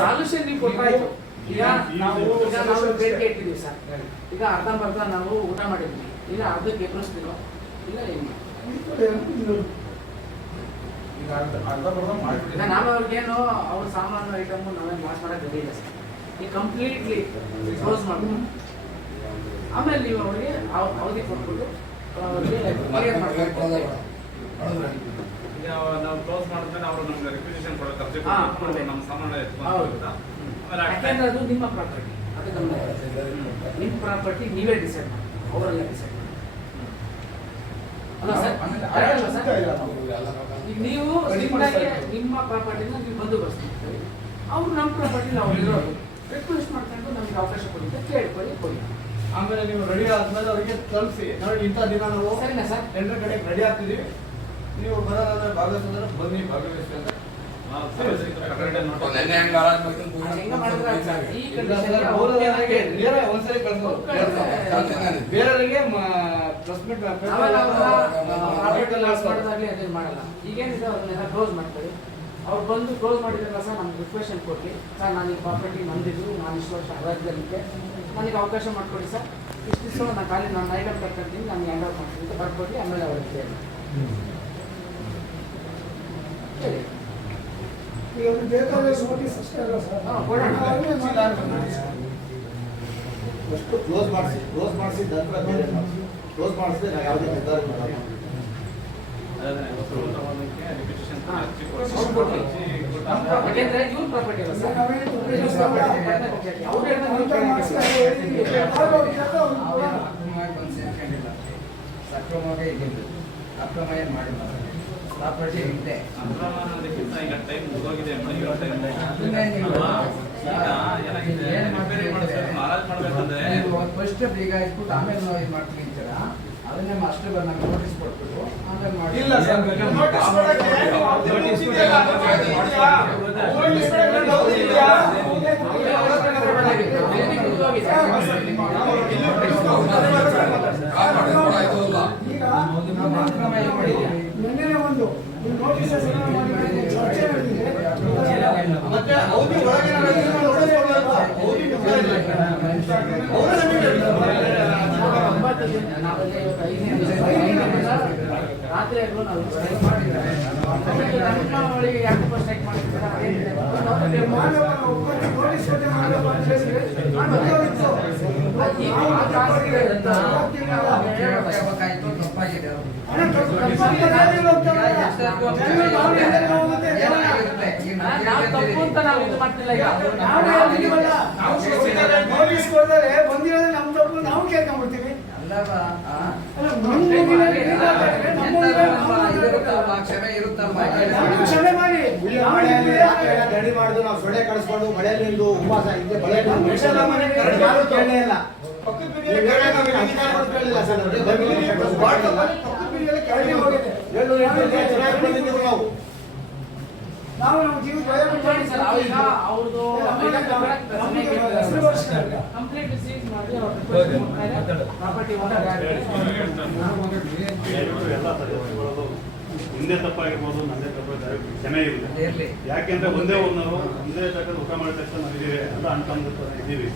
ಸಾಲ್ಯೂಷನ್ ನೀವು ಕೊಟ್ಟಾಯ್ತು. ಈಗ ನಾವು ಬೇಡಿಕೆ ಇಟ್ಟಿದ್ದೀವಿ ಸರ್, ಈಗ ಅರ್ಧಂಬರ್ಧ ನಾವು ಊಟ ಮಾಡಿದ್ವಿ, ಇಲ್ಲ ಅರ್ಧಕ್ಕೆ ಎದುರಿಸ್ತೀವೋ ಇಲ್ಲ ಹೆಂಗೆ? ಈಗ ಅರ್ಧ ಮಾಡ್ಬಿಟ್ಟಿದೆ. ನಾನು ಅವ್ರಿಗೇನು ಅವ್ರ ಸಾಮಾನು ಐಟಮ್ ನಾವೇನು ಲಾಸ್ ಮಾಡಕ್ ರೆಡಿ ಇಲ್ಲ ಸರ್. ಈಗ ಕಂಪ್ಲೀಟ್ಲಿ ಕ್ಲೋಸ್ ಮಾಡ್ಬೋದು. ಆಮೇಲೆ ನೀವು ಅವ್ರಿಗೆ ಅವಧಿ ಕೊಟ್ಬಿಟ್ಟು ಕ್ಲಿಯರ್ ಮಾಡ್ಕೊಂಡು ಈಗ ನಾವು ಕ್ಲೋಸ್ ಮಾಡಿದ್ಮೇಲೆ ಅವರು ನಮ್ಗೆ ರಿಕ್ವಿಸಿಷನ್ ಕೊಡೋಕೆ ಅರ್ಜಿ ಕೊಟ್ಟು ನಮ್ಮ ಸಾಮಾನು ಯಾಕೆಂದ್ರೆ ಅದು ನಿಮ್ಮ ಪ್ರಾಪರ್ಟಿ, ಅದು ಗಮನ ನಿಮ್ಮ ಪ್ರಾಪರ್ಟಿ ನೀವೇ ಡಿಸೈಡ್ ಮಾಡಿ, ಅವರೆಲ್ಲ ಡಿಸೈಡ್ ಮಾಡಿ. ಅಲ್ಲ ಸರ್, ಈಗ ನೀವು ನಿಮ್ಮ ಪ್ರಾಪರ್ಟಿನ ನೀವು ಬಂದೋಬಸ್ತ್, ಅವ್ರು ನಮ್ಮ ಪ್ರಾಪರ್ಟಿ ಅವ್ರು ಇರೋದು ರಿಕ್ವೆಸ್ಟ್ ಮಾಡ್ಕೊಂಡು ನಮ್ಗೆ ಅವಕಾಶ ಕೊಡಿದ್ದೆ ಕೇಳ್ಕೊಳ್ಳಿ ಕೊಡಿ. ಆಮೇಲೆ ನೀವು ರೆಡಿ ಆದ್ಮೇಲೆ ಅವ್ರಿಗೆ ತಲುಪಿಸಿ, ನೋಡಿ ಇಂಥ ದಿನ ನಾವು ಸರಿನಾ ಸರ್? 8 ಗಂಟೆಗೆ ರೆಡಿ ಆಗ್ತಿದೀವಿ, ನೀವು ಬರೋದಾದ್ರೆ ಭಾಗವಹಿಸಿದ್ರೆ ಬನ್ನಿ ಭಾಗವಹಿಸಿ ಅಂತ. ಹೆಂಗ ಮಾಡಿದ್ರೆ ಸರ್ ಈ ಒಂದ್ಸರಿ ಕಳ್ಸೋದು, ಬೇರೆಯವರಿಗೆ ಪ್ರೆಸ್ ಮೀಟ್ ಮಾಡೋದಾಗ್ಲಿ ಅದೇನು ಮಾಡಲ್ಲ. ಈಗೇನಿದೆ ಅದನ್ನೆಲ್ಲ ಕ್ಲೋಸ್ ಮಾಡ್ತಾರೆ. ಅವ್ರು ಬಂದು ಕ್ಲೋಸ್ ಮಾಡಿದ್ರಲ್ಲ ಸರ್, ನಮ್ಗೆ ರಿಕ್ವೆಷನ್ ಕೊಡ್ಲಿ ಸರ್, ನಾನು ಈ ಪ್ರಾಪರ್ಟಿ ನಂದಿದ್ದು, ನಾನು ಇಷ್ಟು ವರ್ಷ ಹರಾಜಲ್ಲಿದ್ದೆ, ನನಗೆ ಅವಕಾಶ ಮಾಡಿಕೊಡಿ ಸರ್, ಇಷ್ಟಿಷ್ಟು ನಾನು ಖಾಲಿ ನಾನು ಐಟಮ್ ತರ್ಕೊಂತೀನಿ, ನಾನು ಹ್ಯಾಂಡ್ ಔಟ್ ಮಾಡ್ತೀನಿ ಅಂತ ಬರ್ಕೊಡ್ಲಿ. ಆಮೇಲೆ ಅವ್ರಿಗೆ ಹೇಳಿ ಕೊಡೋಣ. ಫಸ್ಟ್ ಕ್ಲೋಸ್ ಮಾಡಿಸಿ ನಂತರ ಬೇರೆ ಮಾಡಿಸಿ. ಕ್ಲೋಸ್ ಮಾಡಿಸಿದ್ರೆ ನಾವು ಯಾವುದೇ ನಿರ್ಧಾರ ಮಾಡಲ್ಲ. ಯಾಕೆಂದ್ರೆ ಇವ್ರ ಪ್ರಾಪರ್ಟಿ ಅಲ್ಲ ಸರ್, ಸಕ್ರಮವಾಗಿ ಇದ್ದಿದ್ದು ಅಕ್ರಮ ಏನು ಮಾಡಿಲ್ಲ, ಪ್ರಾಪರ್ಟಿ ಇದೆ. ಅಕ್ರಮಕ್ಕಿಂತ ಈಗ ಟೈಮ್ ಮುಗಿದೋಗಿದೆ, ಮಳೆಗಿರೋ ಟೈಮ್ ಫಸ್ಟ್ ಈಗ ಇಟ್ಬಿಟ್ಟು ಆಮೇಲೆ ನಾವು ಇದು ಮಾಡ್ತೀವಿ ಅಂತೀರ, ಅದನ್ನೇ ಮಾಸ್ಟರ್ ಬಂದಾಗ ನೋಟಿಸ್ ಕೊಟ್ಬಿಟ್ಟು ಆಮೇಲೆ ಮಾಡಿ. ಇಲ್ಲ ಸರ್, ನೋಟಿಸ್ ಕೊಡಕ್ಕೆ ನೋಟಿಸ್ ಇದೆಯಲ್ಲ, ಮತ್ತೆ ಅವಧಿ ಒಳಗೆ ಮಾತ್ರೆಗಳು ನಾವು ನಮ್ಮ ಒಳಗೆ ಯಾಕೆ ಸ್ಟ್ರೈಕ್ ಮಾಡಿದ್ದೀರಾ ಅದೇನಿದೆ ತಪ್ಪಾಗಿದೆ ನಾವು ತಪ್ಪು ಅಂತ ನಾವು ಇದು ಮಾಡ್ತಿಲ್ಲ ಈಗ ಬಂದಿರೋದ್ರೆ ನಮ್ಮ ತಪ್ಪು ನಾವು ಕೇಳ್ಕೊಂಡ್ಬಿಡ್ತೀವಿ. ಕ್ಷಮೆ ಮಾಡಿ ರೆಡಿ ಮಾಡುದು ನಾವು ಸೊಳ್ಳೆ ಕಳಿಸ್ಕೊಂಡು ಮಳೆಯಲ್ಲಿ ನಿಂದು ಉಪವಾಸ ಹಿಂದೆ ಬಳೆ ಕೇಳಲೇ ಇಲ್ಲ. ನಾವು ನಮ್ಮ ಜೀವ ಸರ್ ಈಗ ಅವ್ರದ್ದು ಕಂಪ್ಲೀಟ್ ಸೀಸ್ ಮಾಡಿ ಅವ್ರ ಪ್ರಾಪರ್ಟಿ ಎಲ್ಲ ಸದಸ್ಯರುಗಳು ಹಿಂದೆ ತಪ್ಪಾಗಿರ್ಬೋದು ನಂದೇ ತಪ್ಪಾಗಿದ್ದಾರೆ ಕ್ಷಮೆ ಇರಲಿ. ಯಾಕೆಂದ್ರೆ ಒಂದೇ ಊರಿನವರು ಒಂದೇ ತಕ್ಕ ಊಟ ಮಾಡಿದ ತಕ್ಷಣ ನಾವಿದ್ದೀವಿ ಅಂತ ಅನ್ಕೊಂಡು ಇದ್ದೀವಿ.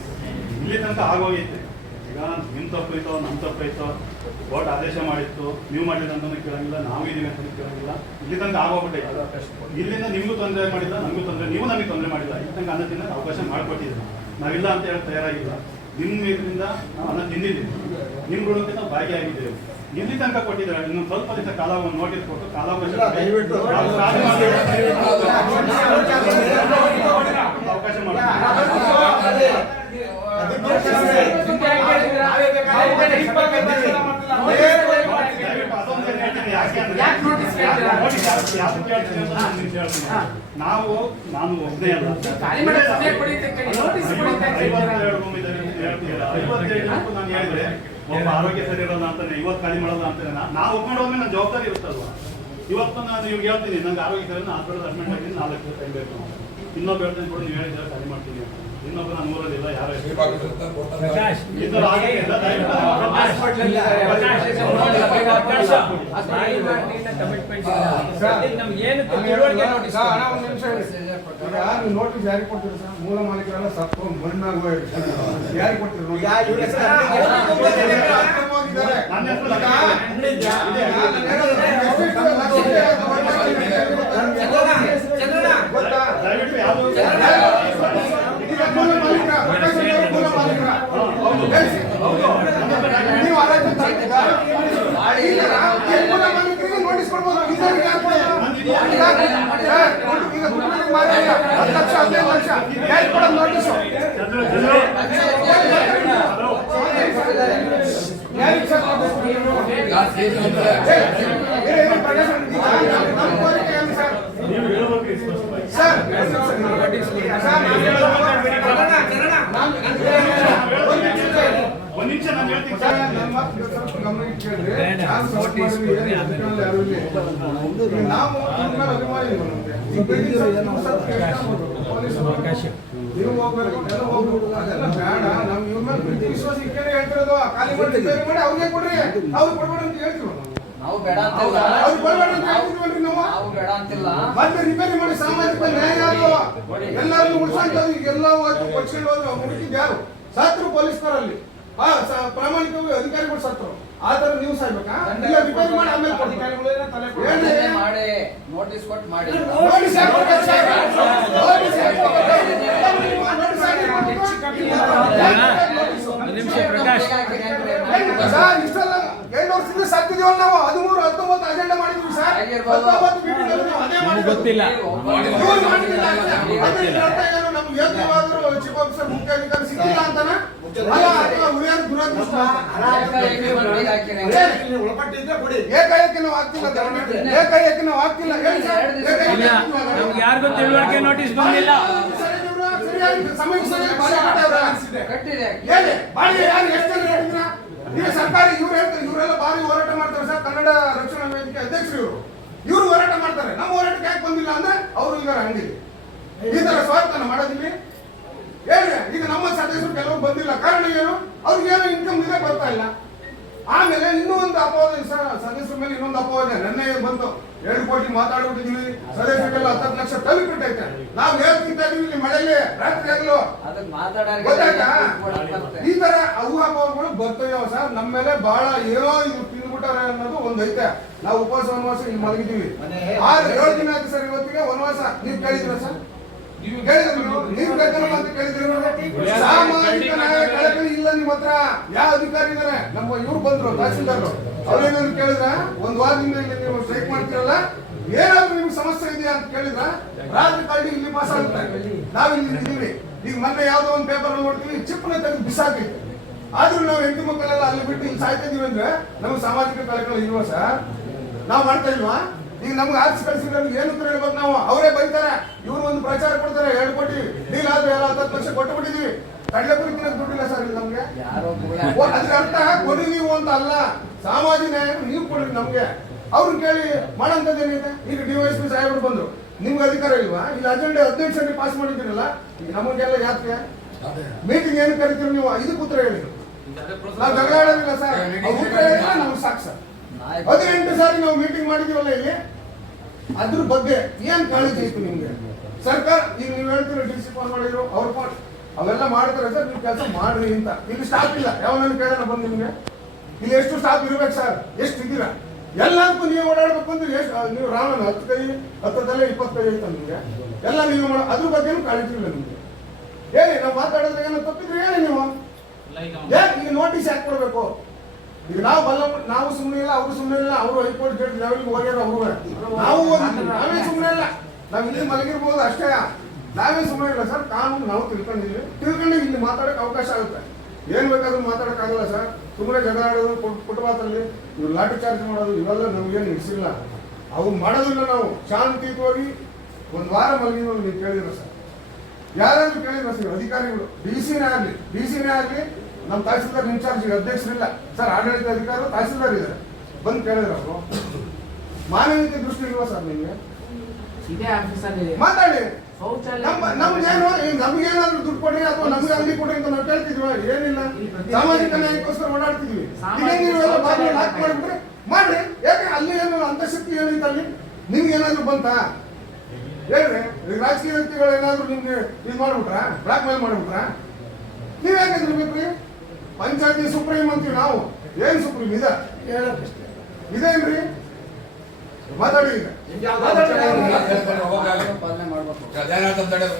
ಇಲ್ಲಿ ತನಕ ಆಗೋಗೈತೆ. ಈಗ ನಿಮ್ಮ ತಪ್ಪೈತೋ ನಮ್ಮ ತಪ್ಪೈತೋ ಕೋರ್ಟ್ ಆದೇಶ ಮಾಡಿತ್ತು, ನೀವು ಮಾಡಿದಂತ ಕೇಳಂಗಿಲ್ಲ, ನಾವು ಇದೀವಿ ಅಂತ ಕೇಳಂಗಿಲ್ಲ. ಇಲ್ಲಿ ತನಕ ಆಗೋಗ್ಬಿಟ್ಟೈತೆ. ಇಲ್ಲಿಂದ ನಿಮಗೂ ತೊಂದರೆ ಮಾಡಿಲ್ಲ, ನಮಗೂ ತೊಂದರೆ, ನೀವು ನಮಗೆ ತೊಂದರೆ ಮಾಡಿಲ್ಲ. ಇಲ್ಲಿ ತನಕ ಅನ್ನ ತಿನ್ನೋಕೆ ಅವಕಾಶ ಮಾಡಿಕೊಟ್ಟಿದ್ದೀವಿ. ನಾವಿಲ್ಲ ಅಂತ ಹೇಳಿ ತಯಾರಾಗಿಲ್ಲ. ನಿಮ್ಮ ಇದರಿಂದ ನಾವು ಅನ್ನ ತಿಂದಿದ್ದೀವಿ, ನಿಮ್ಮ ಗುಣಕ್ಕೆ ನಾವು ಭಾಗಿಯಾಗಿದ್ದೇವೆ. ಇಲ್ಲಿ ತನಕ ಕೊಟ್ಟಿದ್ದಾರೆ. ಇನ್ನೊಂದು ಸ್ವಲ್ಪ ದಿವಸ ಕಾಲ ನೋಟಿಸ್ ಕೊಟ್ಟು ಕಾಲಾವಕಾಶ ದಯವಿಟ್ಟು ಅವಕಾಶ ಮಾಡಿ. ನಾನು ಒಬ್ಬನೇ ಅಲ್ಲ, 52 ರೂಮ್ ಇದೆ ಹೇಳ್ತೀರಾ. 55 ನಾನು ಹೇಳಿದ್ರೆ ಒಬ್ಬ ಆರೋಗ್ಯ ಸರಿ ಇರೋಲ್ಲ ಅಂತಾನೆ, ಇವತ್ತು ಖಾಲಿ ಮಾಡೋಲ್ಲ ಅಂತಾನೆ. ನಾವು ಒಪ್ಕೊಂಡು ಹೋದ್ಮೇಲೆ ನನ್ನ ಜವಾಬ್ದಾರಿ ಇರುತ್ತಲ್ವಾ. ಇವತ್ತು ನಾನು ಇವಾಗ ಹೇಳ್ತೀನಿ ನಂಗೆ ಆರೋಗ್ಯ ಸರಿ, ಹಾಸ್ಪಿಟಲ್ ಅಡ್ಮಿಟ್ ಆಗಿದ್ದೀನಿ, 4 ಲಕ್ಷ ಟೈಮ್ ಬೇಕು. ಇನ್ನೊಬ್ಬ ಹೇಳ್ತೀನಿ ಕೂಡ ನೀವು ಹೇಳಿದ್ರೆ ಖಾಲಿ ಮಾಡ್ತೀನಿ ಅಂತ. ಇನ್ನೊಬ್ಬ ನಾನು ಊರಲ್ಲಿಲ್ಲ, ಯಾರು ನೋಟಿಸ್ ಯಾರಿಗೆ ಕೊಡ್ತೀರಿ ಸರ್? ಮೂಲ ಮಾಲೀಕರೆಲ್ಲ ಸತ್ತು ಮಣ್ಣಾಗುವ ಯಾರಿಗೆ ಕೊಡ್ತೀರಿ? ನನ್ನ ಹೆಸರು ದಯವಿಟ್ಟು ಯಾವುದು ನೋಟಿಸ್ ಕೊಡ್ಬೋದು. ನೋಟಿಸ್ ನೀವು ಹೇಳಬೇಕು ಸ್ಪಷ್ಟವಾಗಿ. ಸರ್ ಒಂದು ನಿಮಿಷ ನಾನು ಹೇಳ್ತೀನಿ ಸರ್, ಸರ್. ನನ್ನ ಮಾತು ಸ್ವಲ್ಪ ಗಮನಕ್ಕೆ ಕೇಳಿದ್ರೆ ಯಾರು ಸಪೋರ್ಟ್ ಮಾಡಿದ್ವಿ, ಏನು ಅಧಿಕಾರಿಗಳು ಯಾರು ಇಲ್ಲ. ನಾವು ನಿಮ್ಮ ಮೇಲೆ ಅಭಿಮಾನಿ ಇಲ್ಲ ನಮ್ಗೆ. ಈ ಬಿಲ್ಡಿಂಗ್ ಸ್ವಲ್ಪ ನೀವು ಸ್ವಲ್ಪ ಕೆಲ್ಸ ಮಾಡ್ಬೇಕು. ಪೊಲೀಸರು ನೀವು ಹೋಗ್ಬೇಕು, ಎಲ್ಲ ಹೋಗ್ಬೇಕು, ಅದೆಲ್ಲ ಬೇಡ. ನಮ್ಗೆ ಇವ್ರ ಮೇಲೆ ಪ್ರೀತಿ ವಿಶ್ವಾಸ ಇಕ್ಕೇನೆ ಹೇಳ್ತಿರೋದು. ಖಾಲಿ ಮಾಡಿ ರಿಪೇರಿ ಮಾಡಿ ಅವ್ರಿಗೆ ಕೊಡ್ರಿ, ಅವ್ರು ಕೊಡ್ಬೇಡ ಅಂತ ಹೇಳ್ತೀವಿ ನಾವು ಬೇಡ ಅಂತಿಲ್ಲ, ಅವ್ರು ಕೊಡ್ಬೇಡ ಅಂತ ಹೇಳ್ತೀವಿ ನಾವು. ನಾವು ಬೇಡ ಅಂತಿಲ್ಲ. ಮತ್ತೆ ರಿಪೇರಿ ಮಾಡಿ ಸಾಮಾಜಿಕ ನ್ಯಾಯ ಅದು ಎಲ್ಲರನ್ನು ಉಳಿಸಂತದ್ದು. ಈಗೆಲ್ಲ ಪಕ್ಷಗಳು ಹುಡುಕಿದ್ ಯಾರು ಸತ್ರು ಪೊಲೀಸ್ನವರಲ್ಲಿ, ಪ್ರಾಮಾಣಿಕವಾಗಿ ಅಧಿಕಾರಿಗಳು ಸತ್ರು. ಆ ತರ ನೀವು ಸಾಯ್ಬೇಕಾ? ಇಲ್ಲ ರಿಪೇರಿ ಮಾಡಿ ಆಮೇಲೆ ಮಾಡಿ ನೋಟಿಸ್ ಕೊಟ್ಟು ಮಾಡಿ. ಇಷ್ಟೆಲ್ಲ 2 ವರ್ಷದಿಂದ ಸಾಕ್ತಿದೀವಲ್ಲ ನಾವು. 13, 19 ಅಜೆಂಡಾ ಮಾಡಿದ್ವಿ ಸರ್. 19 ಬಿಟ್ಟಿಲ್ಲ, ಅದೇ ಗೊತ್ತಿಲ್ಲ. ನಮ್ಗೆ ಯೋಗ್ಯವಾದ್ರು ಚೀಫ್ ಆಫೀಸರ್ ಮುಖ್ಯಾಧಿಕಾರಿ ಸಿಕ್ಕಿಲ್ಲ ಅಂತಾನ ಉಳಿಯಾರು ದುರದೃಷ್ಟ. ಒಳಪಟ್ಟಿದ್ರೆ ಕೊಡಿ. ಏಕಾಏಕಿ ನಾವು ಆಗ್ತಿಲ್ಲ, ಏಕಾಏಕಿ ನಾವು ಆಗ್ತಿಲ್ಲ. ಹೇಳಿ ಸರ್, ಇಲ್ಲ, ನಮ್ಗೆ ಯಾರಿಗೂ ತಿಳುವಳಿಕೆ ನೋಟಿಸ್ ಬಂದಿಲ್ಲ. ಕಟ್ಟಿದೆ ಈಗ ಸರ್ಕಾರಿ ಇವ್ರು ಹೇಳ್ತಾರೆ, ಇವರೆಲ್ಲ ಭಾರಿ ಹೋರಾಟ ಮಾಡ್ತಾರೆ ಸರ್. ಕನ್ನಡ ರಕ್ಷಣಾ ವೇದಿಕೆ ಅಧ್ಯಕ್ಷರು ಇವರು ಹೋರಾಟ ಮಾಡ್ತಾರೆ. ನಮ್ಮ ಹೋರಾಟಕ್ಕೆ ಯಾಕೆ ಬಂದಿಲ್ಲ ಅಂದ್ರೆ ಅವರು ಈಗ ಹಂಗೆ ಈ ತರ ಸ್ವಾರ್ಥನ ಮಾಡೋದಿಲ್ಲ. ಹೇಳಿ, ಈಗ ನಮ್ಮ ಸದಸ್ಯರು ಕೆಲವರು ಬಂದಿಲ್ಲ, ಕಾರಣ ಏನು? ಅವ್ರಿಗೆ ಏನೋ ಇನ್ಕಮ್ ಇದೆ, ಬರ್ತಾ ಇಲ್ಲ. ಆಮೇಲೆ ಇನ್ನೂ ಒಂದು ಅಪವಾದ ಸದಸ್ಯರ ಮೇಲೆ ಇನ್ನೊಂದು ಅಪವಾದ ನೆನ್ನೆ ಬಂತು. 2 ಕೋಟಿ ಮಾತಾಡ್ಬಿಟ್ಟಿದ್ವಿ, ಸದಸ್ಯರಿಗೆಲ್ಲ 10 ಲಕ್ಷ ತಲುಪಿಟ್ಟೈತೆ. ನಾವು ಹೇಳ್ತಿಂತ ಇದೀವಿ ಮಳೆಯಲ್ಲಿ ರಾತ್ರಿ ಆಗಲು. ಗೊತ್ತಾಯ್ತಾ? ಈ ತರ ಊಹಾಪೋಹಗಳು ಬರ್ತವೆ ಸರ್. ನಮ್ಮ ಮೇಲೆ ಬಹಳ ಏನೋ ಇದು ತಿಂದ್ಬಿಟ್ಟಾರೆ ಅನ್ನೋದು ಒಂದು ಐತೆ. ನಾವು ಉಪವಾಸ ವನವಾಸ ಇಲ್ಲಿ ಮಲಗಿದ್ದೀವಿ. 6-7 ದಿನ ಆಯ್ತು ಸರ್ ಇವತ್ತಿಗೆ ವನವಾಸ. ನೀವು ಕೇಳಿದ್ರ ಸರ್? ನೀವು ಬೇಕಲ್ಲ ಅಂತ ಕೇಳಿದ್ರೆ ಸಾಮಾಜಿಕ ನ್ಯಾಯ ಕಳಕಳಿ ಇಲ್ಲ ನಿಮ್ಮ ಹತ್ರ. ಯಾವ ಅಧಿಕಾರಿ ಇದಾರೆ? ನಮ್ಮ ಇವ್ರು ಬಂದ್ರು ತಹಸೀಲ್ದಾರ್, ಅವ್ರೇನಾದ್ರು ಕೇಳಿದ್ರ? ಒಂದ್ ವಾರದಿಂದ ಇಲ್ಲಿ ನೀವು ಸ್ಟ್ರೈಕ್ ಮಾಡ್ತೀರಲ್ಲ, ಏನಾದ್ರು ನಿಮ್ಗೆ ಸಮಸ್ಯೆ ಇದೆಯಾ ಅಂತ ಕೇಳಿದ್ರ ರಾತ್ರಿ ಕಳ್ಳಿ ಇಲ್ಲಿ ಪಾಸ್ ಆಗುತ್ತೆ. ನಾವ್ ಇಲ್ಲಿ ಇದ್ದೀವಿ. ಈಗ ಮೊನ್ನೆ ಯಾವ್ದೋ ಒಂದು ಪೇಪರ್ ನೋಡ್ತೀವಿ, ಚಿಪ್ಪನ ತೆಗೆದು ಬಿಸಾಕೈತೆ. ಆದ್ರೂ ನಾವು ಹೆಂಡತಿ ಮಕ್ಕಳೆಲ್ಲ ಅಲ್ಲಿ ಬಿಟ್ಟು ಇಲ್ಲಿ ಸಾಯ್ತಾ ಇದೀವಿ ಅಂದ್ರೆ ನಮ್ಗೆ ಸಾಮಾಜಿಕ ಕಳಕಳಿ ಇಲ್ವಾ ಸರ್? ನಾವ್ ಮಾಡ್ತಾ ಇಲ್ವಾ? ಈಗ ನಮ್ಗೆ ಆರ್ಸಿ ಕಳಿಸಿದ್ರೆ ಏನು ಉತ್ತರ ಹೇಳ್ಬೇಕು ನಾವು? ಅವರೇ ಬೈತಾರೆ, ಇವ್ರು ಒಂದು ಪ್ರಚಾರ ಕೊಡ್ತಾರೆ, 2 ಕೋಟಿ ಡೀಲ್ ಆದ್ರೆ 10 ಲಕ್ಷ ಕೊಟ್ಟು ಬಿಟ್ಟಿದೀವಿ. ಕಡಲೆಪುರಿ ತಿನ್ನಕ್ ದುಡ್ಡಿಲ್ಲ ಸರ್ ಇಲ್ಲಿ ನಮ್ಗೆ. ಅದ್ರ ಅರ್ಥ ಕೊಡಿ ನೀವು ಅಂತ ಅಲ್ಲ, ಸಾಮಾಜಿಕ ನ್ಯಾಯ ನೀವು ಕೊಡ್ರಿ ನಮ್ಗೆ. ಅವ್ರನ್ನ ಕೇಳಿ ಮಾಡೋಂಥದ್ದೇನಿದೆ? ಈಗ DYSP ಸಾಹೇಬರು ಬಂದ್ರು, ನಿಮ್ಗೆ ಅಧಿಕಾರ ಇಲ್ವಾ? ಇಲ್ಲಿ ಅಜೆಂಡಾ 15 ಸರಿ ಪಾಸ್ ಮಾಡಿದ್ದೀರಲ್ಲ, ಈಗ ನಮಗೆಲ್ಲ ಯಾಕೆ ಮೀಟಿಂಗ್ ಏನು ಕರಿತೀರಿ ನೀವು? ಇದಕ್ಕೆ ಉತ್ತರ ಹೇಳಿ. ನಾವು ಜಗಳ ಆಡೋದಿಲ್ಲ ಸರ್, ಉತ್ತರ ಹೇಳಿದ್ರೆ ನಮ್ಗೆ ಸಾಕು ಸರ್. 18 ಸಾರಿ ನಾವು ಮೀಟಿಂಗ್ ಮಾಡಿದೀವಲ್ಲ ಇಲ್ಲಿ, ಅದ್ರ ಬಗ್ಗೆ ಏನ್ ಕಾಳಜಿ ಇತ್ತು ನಿಮ್ಗೆ? ಸರ್ಕಾರ ಈಗ ನೀವು ಹೇಳ್ತೀರ DC ಫೋನ್ ಮಾಡಿದ್ರು, ಅವ್ರ ಫೋನ್ ಅವೆಲ್ಲ ಮಾಡ್ತಾರೆ ಸರ್, ನೀವು ಕೆಲಸ ಮಾಡ್ರಿ ಅಂತ. ಇಲ್ಲಿ ಸ್ಟಾಫ್ ಇಲ್ಲ, ಯಾವನ್ನ ಕೇಳೋಣ ಬಂದು ನಿಮ್ಗೆ? ಇಲ್ಲಿ ಎಷ್ಟು ಸ್ಟಾಫ್ ಇರ್ಬೇಕು ಸರ್? ಎಷ್ಟು ಇದ್ದೀರಾ? ಎಲ್ಲದಕ್ಕೂ ನೀವು ಓಡಾಡ್ಬೇಕು ಅಂದ್ರೆ ಎಷ್ಟು? ನೀವು ರಾಮನ 10 ಕೈ 10 ತಲೆ 20 ಕೈ ಐತ ನಿಮ್ಗೆ? ಎಲ್ಲ ನೀವು ಅದ್ರ ಬಗ್ಗೆನೂ ಕಾಳಜಿ ಇಲ್ಲ ನಿಮ್ಗೆ. ಹೇಳಿ, ನಾವು ಮಾತಾಡೋದ್ರೆ ಏನೋ ತಪ್ಪಿದ್ರೆ ಹೇಳಿ ನೀವು. ಈಗ ನೋಟಿಸ್ ಯಾಕೆ ಕೊಡ್ಬೇಕು? ಈಗ ನಾವು ಸುಮ್ಮನೆ ಇಲ್ಲ, ಅವರು ಸುಮ್ಮನೆ ಇಲ್ಲ. ಅವರು ಹೈಕೋರ್ಟ್ ಜಡ್ಜ್ ಲೆವೆಲ್ಗೆ ಹೋಗ್ಯಾರ, ಅವರು ನಾವು ನಾವೇ ಸುಮ್ಮನೆ ಇಲ್ಲ. ನಾವು ಇಲ್ಲಿ ಮಲಗಿರ್ಬೋದು ಅಷ್ಟೇ, ನಾವೇ ಸುಮ್ಮನೆ ಇಲ್ಲ ಸರ್. ಕಾನೂನು ನಾವು ತಿಳ್ಕೊಂಡು ಇಲ್ಲಿ ಮಾತಾಡೋಕೆ ಅವಕಾಶ ಆಗುತ್ತೆ. ಏನ್ ಬೇಕಾದ್ರೂ ಮಾತಾಡೋಕ್ಕಾಗಲ್ಲ ಸರ್. ಸುಮ್ಮನೆ ಜಗಳ ಆಡೋದು, ಫುಟ್ಪಾತಲ್ಲಿ ಇವ್ರು ಲಾಠಿ ಚಾರ್ಜ್ ಮಾಡೋದು, ಇವೆಲ್ಲ ನಮ್ಗೇನು ಇಡಿಸಿಲ್ಲ. ಅವ್ರು ಮಾಡೋದಿಲ್ಲ. ನಾವು ಶಾಂತಿಯುತವಾಗಿ 1 ವಾರ ಮಲಗಿದ್ರು ನೀವು ಕೇಳಿದ್ರ ಸರ್? ಯಾರಾದ್ರೂ ಕೇಳಿದ್ರ ಸರ್? ಅಧಿಕಾರಿಗಳು ಡಿಸಿನೇ ಆಗ್ಲಿ ನಮ್ಮ ತಹಸೀಲ್ದಾರ್ ಇನ್ಚಾರ್ಜ್ ಅಧ್ಯಕ್ಷರಿಲ್ಲ ಸರ್, ಆಡಳಿತ ಅಧಿಕಾರಿ ತಹಸೀಲ್ದಾರ್ ಇದ್ದಾರೆ, ಬಂದು ಕೇಳಿದ್ರು ಅವರು. ಮಾನವೀಯತೆ ದೃಷ್ಟಿ ಇಲ್ವಾ ಸರ್ ನಿಮ್ಗೆ? ಇದೇ ಆಫೀಸಲ್ಲಿ ಮಾತಾಡಿ. ಶೌಚಾಲಯ ನಮ್ಗೇನಾದ್ರೂ ದುಡ್ಡು ಕೊಡ್ರಿ ಅಥವಾ ನಮ್ಗೆ ಅಂಗಡಿ ಕೊಡ್ರಿ ಅಂತ ನಾವು ಕೇಳ್ತಿದ್ವಿ. ಏನಿಲ್ಲ, ಸಾಮಾಜಿಕ ನ್ಯಾಯಕ್ಕೋಸ್ಕರ ಓಡಾಡ್ತಿದ್ವಿ. ನೀವೆಲ್ಲ ಬಾಗಿಲು ಲಾಕ್ ಮಾಡಿಬಿಟ್ರೆ ಮಾಡ್ರಿ. ಯಾಕೆ ಅಲ್ಲಿ ಏನು ಅಂತಶಕ್ತಿ ಏನಿತ್ತು ಅಲ್ಲಿ? ನಿಮ್ಗೆ ಏನಾದ್ರು ಬಂತಾ ಹೇಳ್ರಿ? ರಾಜಕೀಯ ವ್ಯಕ್ತಿಗಳು ಏನಾದ್ರು ನಿಮ್ಗೆ ಇದು ಮಾಡ್ಬಿಟ್ರ, ಬ್ಲಾಕ್ ಮೇಲ್ ಮಾಡ್ಬಿಟ್ರ? ನೀವ್ ಯಾಕೆ ಇರ್ಬೇಕ್ರಿ? ಪಂಚಾಯತಿ ಸುಪ್ರೀಂ ಅಂತೀವಿ ನಾವು. ಏನ್ ಸುಪ್ರೀಂ ಇದೆ? ಇದೇನ್ರಿ? ಮಾತಾಡಿ. ಈಗ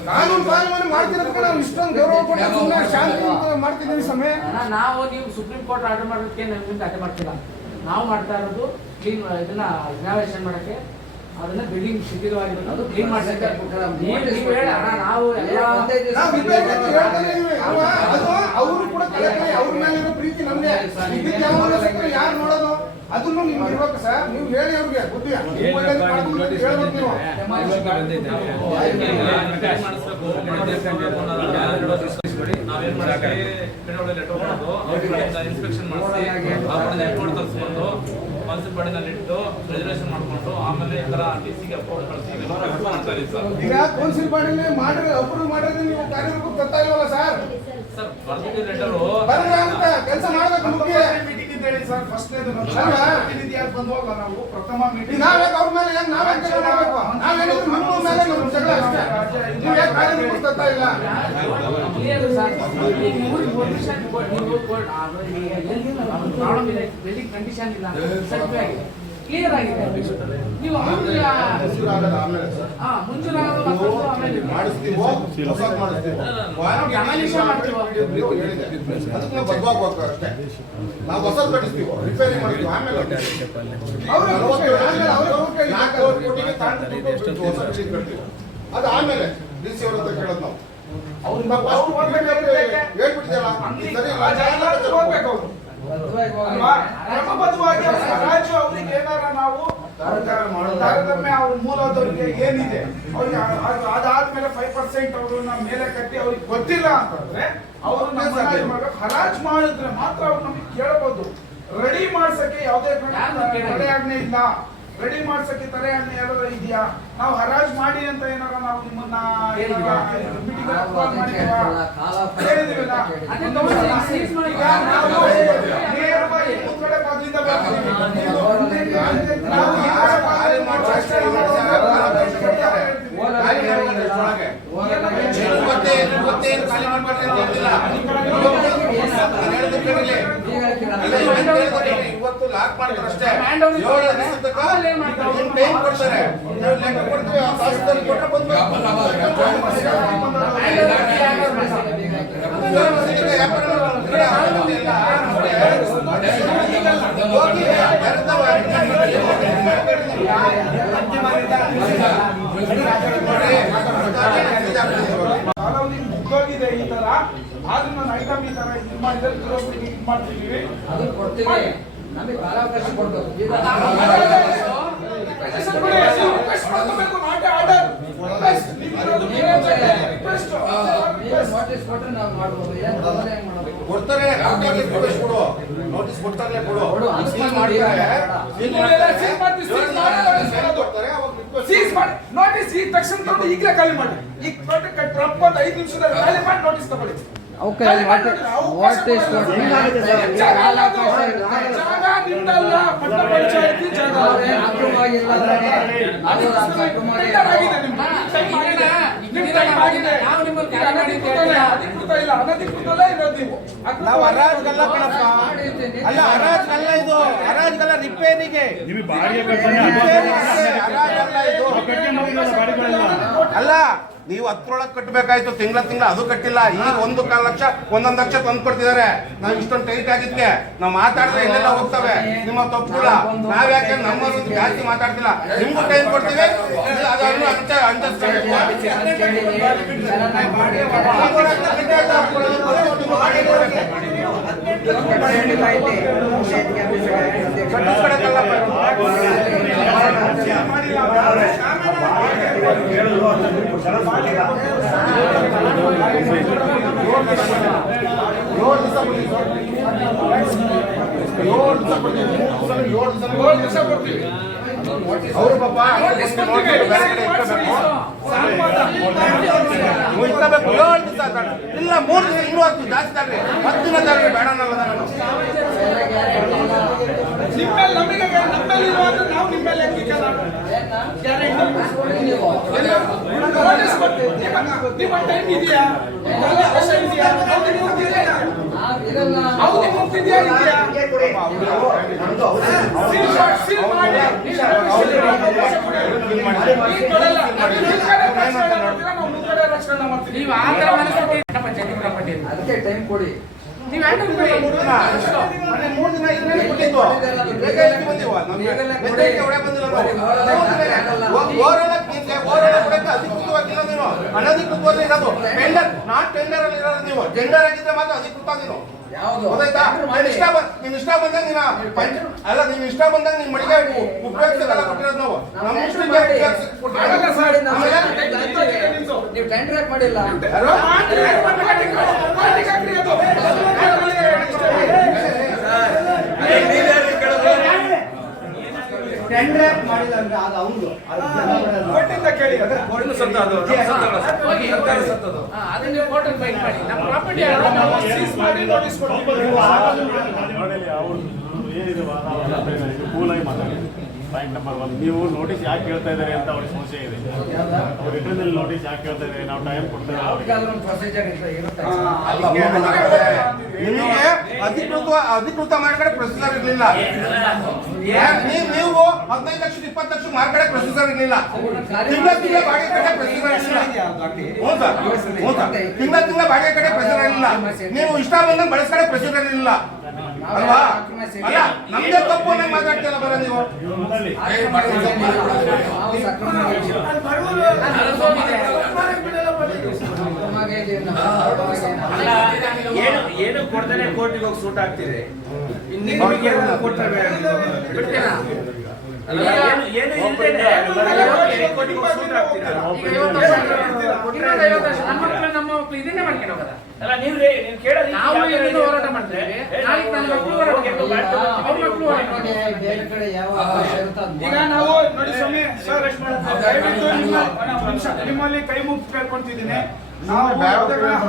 ಕಾನೂನು ಪಾಲನೆ ಮಾಡ್ತಿರೋದಕ್ಕೆ ನಾವು ಇಷ್ಟೊಂದು ಗೌರವ ಕೊಟ್ಟು ಶಾಂತಿ ಮಾಡ್ತಿದ್ದೀವಿ ಸಮಯ. ನಾವು ನೀವು ಸುಪ್ರೀಂ ಕೋರ್ಟ್ ಆರ್ಡರ್ ಮಾಡೋದಕ್ಕೆ ನಮ್ಗಿಂತ ಅಡ್ಡ ಮಾಡ್ತಿಲ್ಲ. ನಾವು ಮಾಡ್ತಾ ಇರೋದು ಕ್ಲೀನ್ ಇದನ್ನ ರಿನೋವೇಷನ್ ಮಾಡಕ್ಕೆ, ಅದನ್ನ ಬಿಲ್ಡಿಂಗ್ ಶಿಥಿಲವಾಗಿರೋದು ಅದು ಕ್ಲೀನ್ ಮಾಡ್ಸಕ್ಕೆ. ನೀವು ಹೇಳ ನಾವು ಅವರು ಕೂಡ ಅವ್ರ ಮೇಲಿರೋ ಪ್ರೀತಿ ನಮ್ಗೆ. ಯಾರು ನೋಡೋದು ಅದನ್ನು ನಿಮ್ಗೆ ಇರ್ಬೇಕು ಸರ್. ನೀವು ಹೇಳಿ ಅವ್ರಿಗೆ ಬುದ್ಧಿ ಹೇಳ್ಬೇಕು ನೀವು. ನಾವೇನ್ ಮಾಡ್ತೀವಿ, ಲೆಟರ್ ಮಾಡೋದು, ಇನ್ಸ್ಪೆಕ್ಷನ್ ಮಾಡಿಸಿ ತರಿಸ್ಕೊಂಡು ಮುನ್ಸಿಪಾಲಿಟಿನಲ್ಲಿ ಇಟ್ಟು ರಿಸರ್ವೇಷನ್ ಮಾಡ್ಕೊಂಡು ಆಮೇಲೆ ಈ ತರ ಡಿಸಿಗೆ ಅಪ್ರೋಚ್ ಕಳಿಸಿ ಸರ್. ಈಗ ಕೌನ್ಸಿಲ್ ಬಾಡಿಲಿ ಮಾಡಿ ಅಪ್ರೂವ್ ಮಾಡಿದ್ರೆ ನೀವು ಕಾರ್ಯರೂಪಕ್ಕೆ ತರ್ತಾ ಇಲ್ವಲ್ಲ ಸರ್? ಸರ್ ಬರ್ದಿದ್ದ ಲೆಟರು ಕೆಲಸ ಮಾಡ್ಬೇಕು. ಮುಖ್ಯ ಮೀಟಿಂಗ್ ಅಂತ ಹೇಳಿ ಸರ್. ಫಸ್ಟ್ ಬಂದ್ವಲ್ಲ ನಾವು ಪ್ರಥಮ ಮೀಟಿಂಗ್ ನಾವೇ ಅವ್ರ ಮೇಲೆ ನಾವೇ ಮಾಡಬೇಕು. ನಾವೇನಿದ್ರು ನಿಮ್ಮ ಮೇಲೆ ನಮ್ಮ ಜಗಳ ಅಷ್ಟೇ. ನೀವು ಯಾಕೆ ಕಾರ್ಯರೂಪಕ್ಕೆ ತರ್ತಾ ಇಲ್ಲ? ಪ್ರಾಬ್ಲಮ್ ಇದೆ, ಬಿಲ್ಡಿಂಗ್ ಕಂಡೀಷನ್ ಇಲ್ಲ, ಸರ್ವೆ ಆಗಿದೆ, ಕ್ಲಿಯರ್ ಆಗಿದೆ. ನೀವು ನಾವು ಹೊಸ ಕಟ್ಟಿಸ್ತೀವಿ, ರಿಪೇರಿ ಮಾಡ್ತೀವಿ, ಆಮೇಲೆ ಅದು ಆಮೇಲೆ DC ಅವ್ರ ಹತ್ರ ಕೇಳೋದು ನಾವು. ತಾರತಮ್ಯ ಅವ್ರ ಮೂಲದವರಿಗೆ ಏನಿದೆ ಅವ್ರಿಗೆ ಅದಾದ್ಮೇಲೆ 5% ಅವ್ರನ್ನ ಮೇಲೆ ಕಟ್ಟಿ ಅವ್ರಿಗೆ ಗೊತ್ತಿಲ್ಲ ಅಂತಂದ್ರೆ ಅವರು ಹರಾಜ್ ಮಾಡಿದ್ರೆ ಮಾತ್ರ ಅವ್ರು ನಮಗೆ ಕೇಳಬಹುದು. ರೆಡಿ ಮಾಡ್ಸಕ್ಕೆ ಯಾವುದೇ ತಡೆಯಾಜ್ಞೆ ಇಲ್ಲ. ರೆಡಿ ಮಾಡ್ಸಕ್ಕೆ ತಡೆಯಾಜ್ಞೆ ಏನಾದ್ರು ಇದೆಯಾ? ನಾವು ಹರಾಜ್ ಮಾಡಿ ಅಂತ ಏನಾರ ನಾವು ನಿಮ್ಮನ್ನ ಇವತ್ತು ಲಾಕ್ ಮಾಡಿ ಮಾಡ್ತಾರೆ ಅಷ್ಟೇ. ಹ್ಯಾಂಡ್ ಓವರ್ 7 ದಿವಸಕ್ಕೆ ಆಮೇಲೆ ಏನ್ ಮಾಡ್ತಾರೆ? ನಿಮ್ ಟೈಮ್ ಕೊಡ್ತಾರೆ. ನಾವು ಲೆಕ್ಕ ಕೊಡ್ತೀವಿ, ಆ ತಾಸಿನಲ್ಲಿ ಕೊಟ್ರೆ ಬಂದ್ಬಿಟ್ಟು. ಕಾಲಾವಧಿ ಮುಗ್ದೋಗಿದೆ ಈ ತರ, ಆದ್ರೂ ನಾನು ಐಟಮ್ ಈ ತರ ಇದು ಮಾಡಿದ್ರೆ ಇದು ಮಾಡ್ತಿದೀವಿ. ಅದು ಕೊಡ್ತೀವಿ, ನಮಗೆ ಕಾಲಾವಕಾಶ ಕೊಡ್ಬೇಕು. ಈಗ ರಿಕ್ವೆಸ್ಟ್ ಮಾಡ್ಕೋಬೇಕು, ನಾಟ್ ಆರ್ಡರ್. ನೋಟಿಸ್ ಕೊಟ್ಟರೆ ನಾವು ಮಾಡ್ಬೋದು. ಏನು ತೊಂದರೆ ಹೆಂಗ್ ಮಾಡೋದು? ಕೊಡ್ತಾರೆ, ನೋಟಿಸ್ ಕೊಡು, ನೋಟಿಸ್ ಕೊಡ್ತಾರೆ ಕೊಡು. ಕೊಡು, ಸೀಲ್ ಮಾಡ್ತಾರೆ, ಸೀಲ್ ಮಾಡ್ತಾರೆ, ಕೊಡ್ತಾರೆ, ಅವಾಗ request ಸೀಸ್ ಮಾಡಿ ನೋಟಿಸ್ ಈ ತಕ್ಷಣ ತಗೊಂಡು ಈಗಲೇ ಖಾಲಿ ಮಾಡಿ. ಈಗ ಟ್ರಪ್ ಅಂತ 5 ನಿಮಿಷದಲ್ಲಿ ಖಾಲಿ ಮಾಡಿ ನೋಟಿಸ್ ತಗೊಳ್ಳಿ. ಓಕೆ, ನೋಟಿಸ್ ಕೊಟ್ಟರೆ ಜಾಗ ನಿಮ್ದಲ್ಲ, ಪಟ್ಟಣ ಪಂಚಾಯತಿ ಜಾಗ. ಅಕ್ರಮ ಆಗಿಲ್ಲ ಅಂದ್ರೆ ಅದು ಅಕ್ರಮ ಟೆಂಡರ್ ಆಗಿದೆ ನಿಮ್ದು. ನಿಮ್ ಟೈಮ್ ಆಗಿದೆ. ನಾವು ನಿಮ್ಮನ್ನು ಈಗ ಅನಧಿಕೃತ ಇಲ್ಲ, ಅನಧಿಕೃತಲ್ಲೇ ಇರೋದು ನೀವು. ನಾವು ಹರಾಜ್ಗಲ್ಲ ಕಣಪ್ಪ. ಅಲ್ಲ ಹರಾಜ್ಗಲ್ಲ ಇದು, ಹರಾಜ್ಗಲ್ಲ ರಿಪೇರಿಗೆ. ನಿಮಗೆ ಬಾಡಿಗೆ ಕಟ್ಟನೆ ಹರಾಜಲ್ಲ ಇದು. ಅಲ್ಲ, ನೀವು 10ರೊಳಗೆ ಕಟ್ಟಬೇಕಾಯ್ತು, ತಿಂಗಳ ಅದು ಕಟ್ಟಿಲ್ಲ. ಈಗ 1.25 ಲಕ್ಷ 1 ಲಕ್ಷ ತಂದು ಕೊಡ್ತಿದ್ದಾರೆ. ನಾವು ಇಷ್ಟೊಂದು ಟೈಟ್ ಆಗಿದ್ಕೆ ನಾವು ಮಾತಾಡಿದ್ರೆ ಎಲ್ಲೆಲ್ಲ ಹೋಗ್ತವೆ. ನಿಮ್ಮ ತಪ್ಪುಲ್ಲ, ನಾವ್ ಯಾಕೆ ನಮ್ಮನ್ನು ಜಾಸ್ತಿ ಮಾತಾಡ್ತಿಲ್ಲ. ನಿಮ್ಗೂ ಟೈಮ್ ಕೊಡ್ತೀವಿ, ಅದನ್ನು ಅವರು ಪಾಪ ಇಟ್ಕೋಬೇಕು. 7 ದಿವಸ ಇಲ್ಲ, 3 ದಿವಸ ಇನ್ನೂ ಹತ್ತು ಜಾಸ್ತಿ ಆಗ್ರಿ, 10 ದಿನ ಜಾಗ್ರಿ ಬೇಡ ಅನ್ನಲ್ಲ ನಾನು. ನಿಮ್ಮಲ್ಲಿ ನಮಗೆ ನಮ್ಮಲ್ಲಿ ಇರುವಾಗ ನಾವು ನಿಮ್ಮಲ್ಲಿ ನಿಮ್ಮ ಟೈಮ್ ಇದೆಯಾ? ಅವಧಿ ಮುಗ್ದಿದೆಯಾ ಇದೆಯಾ? ಸೀಲ್ ಮಾಡಿ ನಾವು ಮುಂದ್ಗಡೆ ರಕ್ಷಣೆ ಮಾಡ್ತೀವಿ. ನೀವು ಆ ಥರ ಮನಸ್ಥಿತಿ ಪಂಚಾಯತಿ ಪ್ರಾಪರ್ಟಿ ಅದಕ್ಕೆ ಟೈಮ್ ಕೊಡಿ. ನೀವು ಹ್ಯಾಂಡಲ್ ಮಾಡಿ. 3 ದಿನ ಇದ್ಮೇಲೆ ಕೊಟ್ಟಿದ್ದು. ಬೇಕಾಗಿ ಬಂದಿವ ನಮ್ಗೆ ಬೇಕಾಗಿ ಒಳ್ಳೆ ಬಂದಿಲ್ಲ ನಾವು. ಓವರಾಲ್ ಕೊಡಕ್ಕೆ ಅಧಿಕೃತವಾಗಿಲ್ಲ ನೀವು, ಅನಧಿಕೃತವಾಗಿ ಇರೋದು. ಟೆಂಡರ್ ನಾಟ್ ಟೆಂಡರ್ ಅಲ್ಲಿ ಇರೋದು ನೀವು. ಟೆಂಡರ್ ಆಗಿದ್ರೆ ಮಾತ್ರ ಅಧಿಕೃತ ನೀನು. ಗೊತ್ತಾಯ್ತಾ? ನಿನ್ ಇಷ್ಟ ಬಂದಾಗ ನೀನು ಅಲ್ಲ, ನಿನ್ ಇಷ್ಟ ಬಂದಾಗ ನೀನ್ ಮಡಿಗೆ ಉಪಯೋಗಿಸಲ್ಲ ಕೊಟ್ಟಿರೋದು ನಾವು. ನಮ್ಮ ಇಷ್ಟಕ್ಕೆ ನೀವು ಟೆಂಡರ್ ಯಾಕೆ ಮಾಡಿಲ್ಲ? ಟೆಂಡರ್ ಮಾಡಿಲ್ಲ ಅಂದ್ರೆ ಅದು ಅವ್ನು ಕೋರ್ಟಿಂದ ಕೇಳಿ. ಅದನ್ನ ನೀವು ಕೋರ್ಟಲ್ಲಿ ಫೈಟ್ ಮಾಡಿ. ನಮ್ಮ ಪ್ರಾಪರ್ಟಿ ಸೀಸ್ ಮಾಡಿ ನೋಟಿಸ್ ಕೊಡ್ತೀವಿ. ಕೂಲಾಗಿ ಮಾತಾಡಿ. ಪಾಯಿಂಟ್ ನಂಬರ್ 1, ನೀವು ನೋಟಿಸ್ ಯಾಕೆ ಕೇಳ್ತಾ ಇದ್ದಾರೆ ಅಂತ ಅವ್ರಿಗೆ ಸಮಸ್ಯೆ ಇದೆ. ಅವ್ರು ರಿಟರ್ನ್ ನೋಟಿಸ್ ಯಾಕೆ ಕೇಳ್ತಾ ಇದ್ದಾರೆ, ನಾವು ಟೈಮ್ ಕೊಡ್ತೇವೆ ಅವ್ರಿಗೆ. ಪ್ರೊಸೀಜರ್ ಇರುತ್ತೆ. ನಿಮಗೆ ಅಧಿಕೃತ ಮಾಡ್ಕಡೆ ಪ್ರೊಸೀಜರ್ ಇರ್ಲಿಲ್ಲ. ನೀವು 15 ಲಕ್ಷ 20 ಲಕ್ಷ ಮಾರ್ಕಡೆ ಪ್ರೊಸೀಜರ್ ಇರ್ಲಿಲ್ಲ. ತಿಂಗಳ ಬಾಡಿಗೆ ಕಡೆ ಪ್ರೊಸೀಜರ್ ಇರಲಿಲ್ಲ. ತಿಂಗಳ ಬಾಡಿಗೆ ಕಡೆ ಪ್ರೊಸೀಜರ್ ಇರಲಿಲ್ಲ. ನೀವು ಇಷ್ಟ ಬಂದಂಗೆ ಬಳಸ್ಕಡೆ ಪ್ರೊಸೀಜರ್ ಇರಲಿಲ್ಲ ಅಲ್ವಾ? ಅಲ್ಲ, ನಮ್ದೇ ತಪ್ಪು ಅನ್ನಂಗೆ ಮಾತಾಡ್ತಿಲ್ಲ ಬರ ನೀವು. ಏನು ಕೊಡ್ತಾನೆ ಕೋರ್ಟಿಗೆ ಹೋಗಿ ಸೂಟ್ ಆಗ್ತಿದೆ. ನಮ್ಮ ಮಕ್ಕಳು ಇದನ್ನೇ ಮಾಡ್ಕೊಂಡು ಹೋಗದ. ಅಲ್ಲ, ನೀವು ಕೇಳೋದು ನಾವು ಇದನ್ನು ಹೋರಾಟ ಮಾಡ್ತೇವೆ. ನಾಳೆ ನನ್ನ ಮಕ್ಕಳು ಹೋರಾಟ ಮಾಡ್ತಾರೆ, ಅವ್ರ ಮಕ್ಕಳು ಹೋರಾಟ ಮಾಡ್ತಾರೆ. ಬೇರೆ ಕಡೆ ಯಾವ ಅವಕಾಶ ಇರುತ್ತೆ ಅದು ಈಗ ನಾವು ನೋಡಿ ಸ್ವಾಮಿ ಸರ್, ದಯವಿಟ್ಟು ನಿಮ್ಮಲ್ಲಿ ಕೈ ಮುಗ್ದು ಕೇಳ್ಕೊಂತಿದ್ದೀನಿ. ನಾವು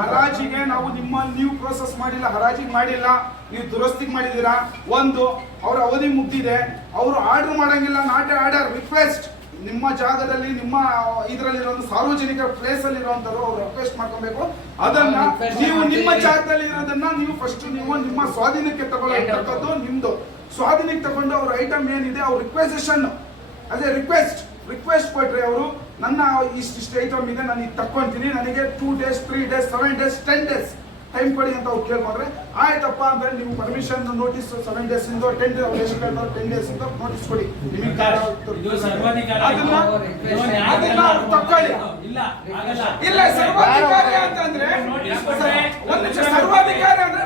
ಹರಾಜಿಗೆ ನಾವು ನಿಮ್ಮಲ್ಲಿ ನೀವು ಪ್ರೋಸೆಸ್ ಮಾಡಿಲ್ಲ, ಹರಾಜಿಗೆ ಮಾಡಿಲ್ಲ, ನೀವು ದುರಸ್ತಿಗೆ ಮಾಡಿದ್ದೀರಾ. ಒಂದು, ಅವ್ರ ಅವಧಿ ಮುಗ್ದಿದೆ, ಅವರು ಆರ್ಡರ್ ಮಾಡಂಗಿಲ್ಲ. Not order, request. ನಿಮ್ಮ ಜಾಗದಲ್ಲಿ ನಿಮ್ಮ ಇದರಲ್ಲಿರೋ ಸಾರ್ವಜನಿಕ ಪ್ಲೇಸ್ ಅಲ್ಲಿ ಇರುವಂತವ್ರು ಅವ್ರು ರಿಕ್ವೆಸ್ಟ್ ಮಾಡ್ಕೊಬೇಕು. ಅದನ್ನ ನೀವು ನಿಮ್ಮ ಜಾಗದಲ್ಲಿ ಇರೋದನ್ನ ನೀವು ಫಸ್ಟ್ ನೀವು ನಿಮ್ಮ ಸ್ವಾಧೀನಕ್ಕೆ ತಗೊಳ್ಳೋದು ನಿಮ್ದು. ಸ್ವಾಧೀನಕ್ಕೆ ತಗೊಂಡು ಅವ್ರ ಐಟಮ್ ಏನಿದೆ ಅವ್ರ ರಿಕ್ವೆಸಿಷನ್ ಅದೇ ರಿಕ್ವೆಸ್ಟ್ ಕೊಟ್ರೆ ಅವರು ನನ್ನ ಇಷ್ಟು ಐಟಮ್ ಇದೆ ನಾನು ಈಗ ತಕ್ಕೊಂತೀನಿ, ನನಗೆ 2 days 3 days 7 days 10 days time ಕೊಡಿ ಅಂತ ಅವ್ರು ಕೇಳ್ಕೊಂಡ್ರೆ ಆಯ್ತಪ್ಪ ಅಂದ್ರೆ ನೀವು ಪರ್ಮಿಷನ್ ನೋಟಿಸ್ 7 days ಇಂದ 10 days 10 days ಇಂದ ನೋಟಿಸ್ ಕೊಡಿ, ನಿಮಗೆ ಅದನ್ನ ತಕ್ಕೊಳ್ಳಿ. ಇಲ್ಲ ಸರ್ವಾಧಿಕಾರಿ ಅಂತಂದ್ರೆ ಒಂದು ನಿಮಿಷ, ಸರ್ವಾಧಿಕಾರಿ ಅಂದ್ರೆ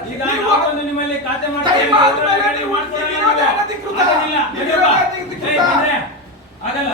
ನಿಮ್ಮಲ್ಲಿ ಖಾತೆ ಆಗಲ್ಲ.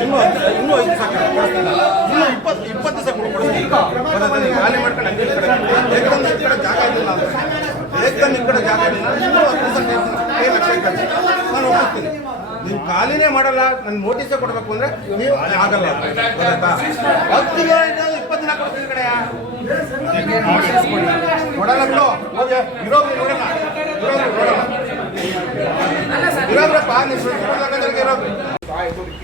ಇನ್ನೂ 5 ಸಾಕು, ಇನ್ನೂ 20 ಸಾಕು ಕೊಡ್ತೀನಿ. ಖಾಲಿ ಮಾಡ್ಕೊಂಡು ಹಂಗೆ ಏಕದಮ್ ಈ ಕಡೆ ಜಾಗ ಇರಲಿಲ್ಲ ಅಂದ್ರೆ ಏಕದಮ್ ಈ ಕಡೆ ಜಾಗ ಇರಲಿಲ್ಲ, ಇನ್ನೂ 10 ಕೈ ಲಕ್ಷ ನಾನು ಒಪ್ಪಿಸ್ತೀನಿ. ನೀವು ಖಾಲಿನೇ ಮಾಡಲ್ಲ, ನನ್ನ ನೋಟಿಸೇ ಕೊಡಬೇಕು ಅಂದ್ರೆ ನೀವು ಆಗಲ್ಲ, ಗೊತ್ತಾಯ್ತಾ? 10 ದಿನ 20 ದಿನ ಕೊಡ್ತೀನಿ ಕಡೆಯ ಕೊಡಲ್ಲ ಬಿಡು. ಇರೋದು ನೋಡೋಣ,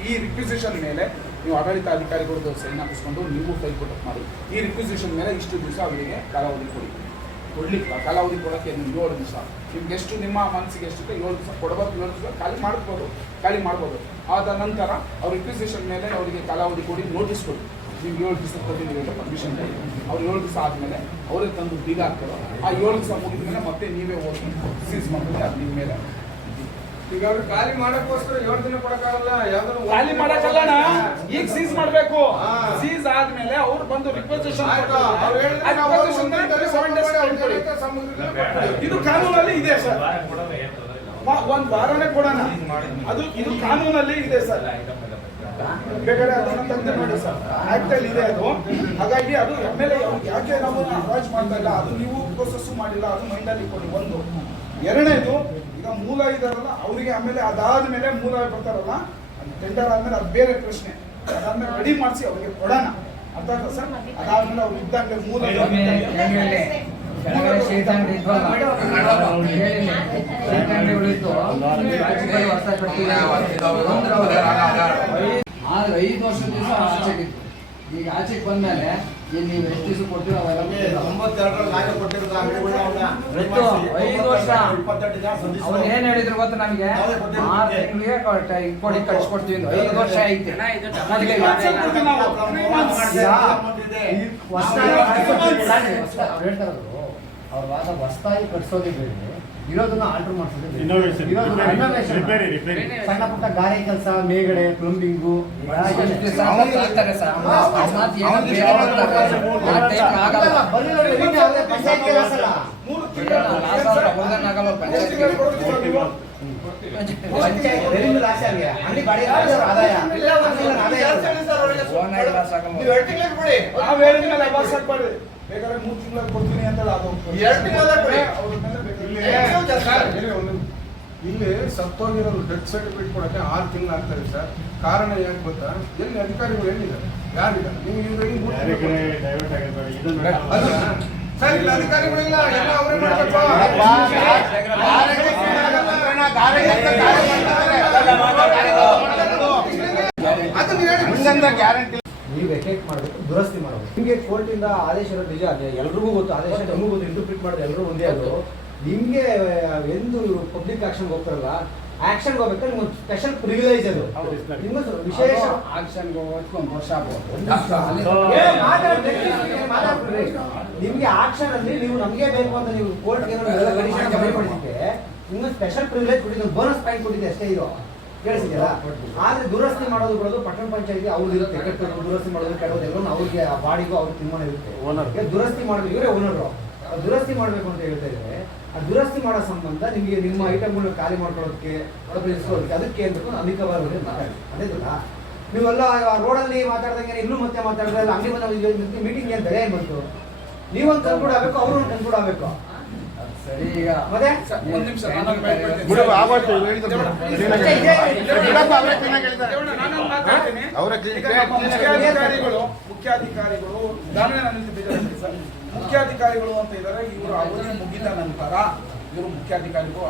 ಈ ರಿಕ್ವಿಸಿಷನ್ ಮೇಲೆ ನೀವು ಆಡಳಿತ ಅಧಿಕಾರಿಗಳು ಸೈನ್ ಹಾಕಿಸ್ಕೊಂಡು ನೀವು ಕೈ ಕೊಟ್ಟು ಮಾಡಿ. ಈ ರಿಕ್ವಿಸಿಷನ್ ಮೇಲೆ ಇಷ್ಟು ದಿವಸ ಅವರಿಗೆ ಕಾಲಾವಧಿ ಕೊಡ್ಲಿಕ್ಕೆ ಕಾಲಾವಧಿ ಕೊಡೋಕ್ಕೆ 7 ದಿವಸ ನಿಮ್ಗೆ ಎಷ್ಟು ನಿಮ್ಮ ಮನಸ್ಸಿಗೆ ಎಷ್ಟಿದೆ 7 ದಿವಸ ಕೊಡಬೇಕು. 7 ದಿವಸ ಖಾಲಿ ಮಾಡ್ಬೋದು. ಆದ ನಂತರ ಅವ್ರ ರಿಕ್ವಿಸಿಷನ್ ಮೇಲೆ ಅವರಿಗೆ ಕಾಲಾವಧಿ ಕೊಡಿ, ನೋಟಿಸ್ ಕೊಡಿ, ನಿಮ್ಗೆ 7 ದಿವಸ ಕೊಟ್ಟಿದ್ದೀವಿ ಅಂತ ಪರ್ಮಿಷನ್ ಕೊಡಿ. ಅವ್ರು 7 ದಿವಸ ಆದಮೇಲೆ ಅವರೇ ತಂದು ಬೀಗ ಹಾಕ್ತಾರೆ. ಆ 7 ದಿವಸ ಮುಗಿದ ಮೇಲೆ ಮತ್ತೆ ನೀವೇ ಹೋಗಿ ಸೀಸ್ ಮಾಡ್ತೀವಿ. ಅದು ನಿಮ್ಮ ಮೇಲೆ ಈಗ ಅವ್ರು ಖಾಲಿ ಮಾಡಕ್ಕೋಸ್ಕರ 7 ದಿನ ಕೊಡಕ್ಕಾಗಲ್ಲ, ಯಾವ್ದಾದ್ರು ಖಾಲಿ ಮಾಡಕ್ಕಲ್ಲ, ಈಗ ಸೀಸ್ ಮಾಡ್ಬೇಕು. ಸೀಸ್ ಆದ್ಮೇಲೆ ಅವ್ರು ಬಂದು ರಿಕ್ವೆಸಿಷನ್ ಇದು ಕಾನೂನಲ್ಲಿ ಇದೆ ಸರ್. 1 ವಾರನೇ ಕೊಡೋಣ, ಅದು ಇದು ಕಾನೂನಲ್ಲಿ ಇದೆ ಸರ್. ಬೇಕಾದ್ರೆ ಅದನ್ನ ತಂದು ನೋಡಿ ಸರ್, ಆಕ್ಟ್ ಅಲ್ಲಿ ಇದೆ ಅದು. ಹಾಗಾಗಿ ಅದು ಎಮ್ಮೆಲ್ಲೆ ಯಾಕೆ ನಾವು ಅವಾಯ್ಡ್ ಮಾಡ್ತಾ ಇಲ್ಲ, ಅದು ನೀವು ಪ್ರೋಸೆಸ್ ಮಾಡಿಲ್ಲ, ಅದು ಮೈಂಡಲ್ಲಿ ಕೊಡಿ. 1 2ನೇದು ಈಗ ಮೂಲ ಇದಾರಲ್ಲ ಅವರಿಗೆ, ಆಮೇಲೆ ಅದಾದ್ಮೇಲೆ ಮೂಲ ಬರ್ತಾರಲ್ಲ ಟೆಂಡರ್ ಆದ್ಮೇಲೆ ಅದು ಬೇರೆ ಪ್ರಶ್ನೆ. ಅದಾದ್ಮೇಲೆ ರೆಡಿ ಮಾಡಿಸಿ ಅವರಿಗೆ ಕೊಡೋಣ, ಅರ್ಥ ಆಯ್ತಾ ಸರ್? ಅದಾದ್ಮೇಲೆ ಅವ್ರು ಇದ್ದಂಗೆ ಮೂಲ ಆದ್ರೆ 5 ವರ್ಷದ ದಿವಸ ಆಚೆಗಿತ್ತು. ಈಗ ಆಚೆಗೆ ಬಂದ್ಮೇಲೆ ನೀವು ಎಷ್ಟು ದಿವಸ ಕೊಟ್ಟಿರೋ ಅವೆಲ್ಲ 92ರಲ್ಲಿ ಕೊಟ್ಟಿರೋದು ಅಂಗಡಿಗಳನ್ನ 5 ವರ್ಷ ಅವ್ರು ಏನ್ ಹೇಳಿದ್ರು ಗೊತ್ತಾ ನಮಗೆ? 6 ತಿಂಗಳಿಗೆ ಕೊಡಿ ಕಳಿಸ್ಕೊಡ್ತೀವಿ. 5 ವರ್ಷ ಐತೆ. ಅವ್ರ ವಾದ ಹೊಸದಾಗಿ ಕಟ್ಸೋದೇ ಬೇಡ, ಇರೋದನ್ನ ಆಲ್ಟರ್ ಮಾಡಿಸೋದೇ Innovation. ಬೇಡ. ಸಣ್ಣ ಪುಟ್ಟ ಗಾರೆ ಕೆಲಸ, ಮೇಗಡೆ, ಪ್ಲಂಬಿಂಗು ಪಂಚಾಯತ್ ಕೆಲಸ ಅಲ್ಲ. 3 ರೆವಿನ್ಯೂ ಲಾಸ್ ಆಗಿದೆ, ಅಲ್ಲಿ ಬಾಡಿ ಆದಾಯ ಬೇಕಾದ್ರೆ 3 ತಿಂಗಳ ಕೊಡ್ತೀನಿ ಅಂತ ಅದು 2 ತಿಂಗಳ ಕೊಡಿ. ಇಲ್ಲಿ ಸತ್ತೋಗಿರೋದು ಡೆತ್ ಸರ್ಟಿಫಿಕೇಟ್ ಕೊಡಕ್ಕೆ 6 ತಿಂಗಳು ಆಗ್ತದೆ ಸರ್. ಕಾರಣ ಯಾಕೆ ಗೊತ್ತಾ? ಎಲ್ಲಿ ಅಧಿಕಾರಿಗಳು ಎಲ್ಲಿದ್ದಾರೆ, ಯಾರಿದ್ದಾರೆ? ನೀವು ಡೈವರ್ಟ್ ಆಗಿರ್ಬೇಡಿ. ಸರ್ ಇಲ್ಲಿ ಅಧಿಕಾರಿಗಳಿಲ್ಲ, ಎಲ್ಲ ಅವರೇ ಮಾಡಬೇಕು. ಗ್ಯಾರಂಟಿ ನೀವು ವೆಕೇಟ್ ಮಾಡಬೇಕು, ದುರಸ್ತಿ ಮಾಡಬೇಕು. ನಿಮಗೆ ಕೋರ್ಟ್ ಇಂದ ಆದೇಶ ಇರೋದು ನಿಜ, ಅದೇ ಎಲ್ರಿಗೂ ಗೊತ್ತು. ಆದೇಶ ನಮಗೂ ಗೊತ್ತು, ಇಂಟರ್ಪ್ರಿಟ್ ಮಾಡೋದು ಎಲ್ಲರೂ ಒಂದೇ. ಅದು ನಿಮ್ಗೆ ಎಂದು ಪಬ್ಲಿಕ್ ಆಕ್ಷನ್ ಹೋಗ್ತಾರಲ್ಲ, ಆಕ್ಷನ್ ಹೋಗ್ಬೇಕಾದ್ರೆ ನಿಮ್ಗೆ ಸ್ಪೆಷಲ್ ಪ್ರಿವಿಲೇಜ್ ಅದು. ನಿಮ್ಮ ವಿಶೇಷ ಆಕ್ಷನ್ಗೆ ಹೋಗೋದಕ್ಕೆ 1 ವರ್ಷ ಆಗ್ಬೋದು. ನಿಮ್ಗೆ ಆಕ್ಷನ್ ಅಲ್ಲಿ ನೀವು ನಮ್ಗೆ ಬೇಕು ಅಂತ ನೀವು ಕೋರ್ಟ್ ಕೊಟ್ಟಿದ್ದೆ, ನಿಮ್ಗೆ ಸ್ಪೆಷಲ್ ಪ್ರಿವಿಲೇಜ್ ಕೊಟ್ಟಿದ್ದು, ಬೋನಸ್ ಪಾಯಿಂಟ್ ಕೊಟ್ಟಿದ್ದೆ ಅಷ್ಟೇ. ಇದು ಕೇಳಿಸಿದ್ಯಲ್ಲ? ಆದ್ರೆ ದುರಸ್ತಿ ಮಾಡೋದು ಬಿಡೋದು ಪಟ್ಟಣ ಪಂಚಾಯತಿ ಅವ್ರದ್ದು ಇರುತ್ತೆ. ಕೆಟ್ಟದ್ದು ದುರಸ್ತಿ ಮಾಡೋದು ಕೆಡೋದು ಎಲ್ಲ ಅವ್ರಿಗೆ ಆ ಬಾಡಿಗೂ ಅವ್ರ ತೀರ್ಮಾನ ಇರುತ್ತೆ. ದುರಸ್ತಿ ಮಾಡಬೇಕು, ಇವರೇ ಓನರು. ದುರಸ್ತಿ ಮಾಡಬೇಕು ಅಂತ ಹೇಳ್ತಾ ಇದ್ರೆ, ಆ ದುರಸ್ತಿ ಮಾಡೋ ಸಂಬಂಧ ನಿಮಗೆ ನಿಮ್ಮ ಐಟಮ್ಗಳು ಖಾಲಿ ಮಾಡ್ಕೊಳ್ಳೋದಕ್ಕೆ ಅದಕ್ಕೆ ಅಂತ ಅಧಿಕವಾಗಿ ಮಾತಾಡಿ. ಅದೇ ಗೊತ್ತಾ? ನೀವೆಲ್ಲ ರೋಡಲ್ಲಿ ಮಾತಾಡ್ದಂಗೆ ಇನ್ನೂ ಮತ್ತೆ ಮಾತಾಡಿದ್ರೆ ಅಂಗಡಿ ಬಂದ ಮೀಟಿಂಗ್ ಏನು ಬೆಲೆ ಏನು ಬಂತು? ನೀವೊಂದು ಕನ್ಕ್ಲೂಡ್ ಆಗ್ಬೇಕು, ಅವ್ರು ಒಂದು ಕನ್ಕ್ಲೂಡ್ ಆಗ್ಬೇಕು. ಸರಿ, ಈಗ ಮತ್ತೆ ಒಂದ್ ನಿಮಿಷ ನಾನು ಮಾತಾಡ್ತೀನಿ. ಬಿಡು, ಆಗೋಯ್ತು, ಇವ್ ಹೇಳಿದ್ದು ಬಿಡು. ಬಿಡಪ್ಪ, ಅವ್ರೇ clean ಆಗಿ ಹೇಳಿದ್ದಾರೆ. ನಾನು ಮಾತಾಡ್ತೀನಿ. ಅವರೇ ಈಗ ನಮ್ಮ ಮುಖ್ಯಾಧಿಕಾರಿಗಳು ನಾನೇ ನನ್ನ ಬೇಜಾರಾಗಿದೆ ಸರ್. ಮುಖ್ಯಾಧಿಕಾರಿಗಳು ಅಂತ ಇದ್ದಾರೆ. ಇವರು ಅವರಿಗೆ ಮುಗಿದ ನಂತರ ಇವರು ಮುಖ್ಯಾಧಿಕಾರಿಗಳು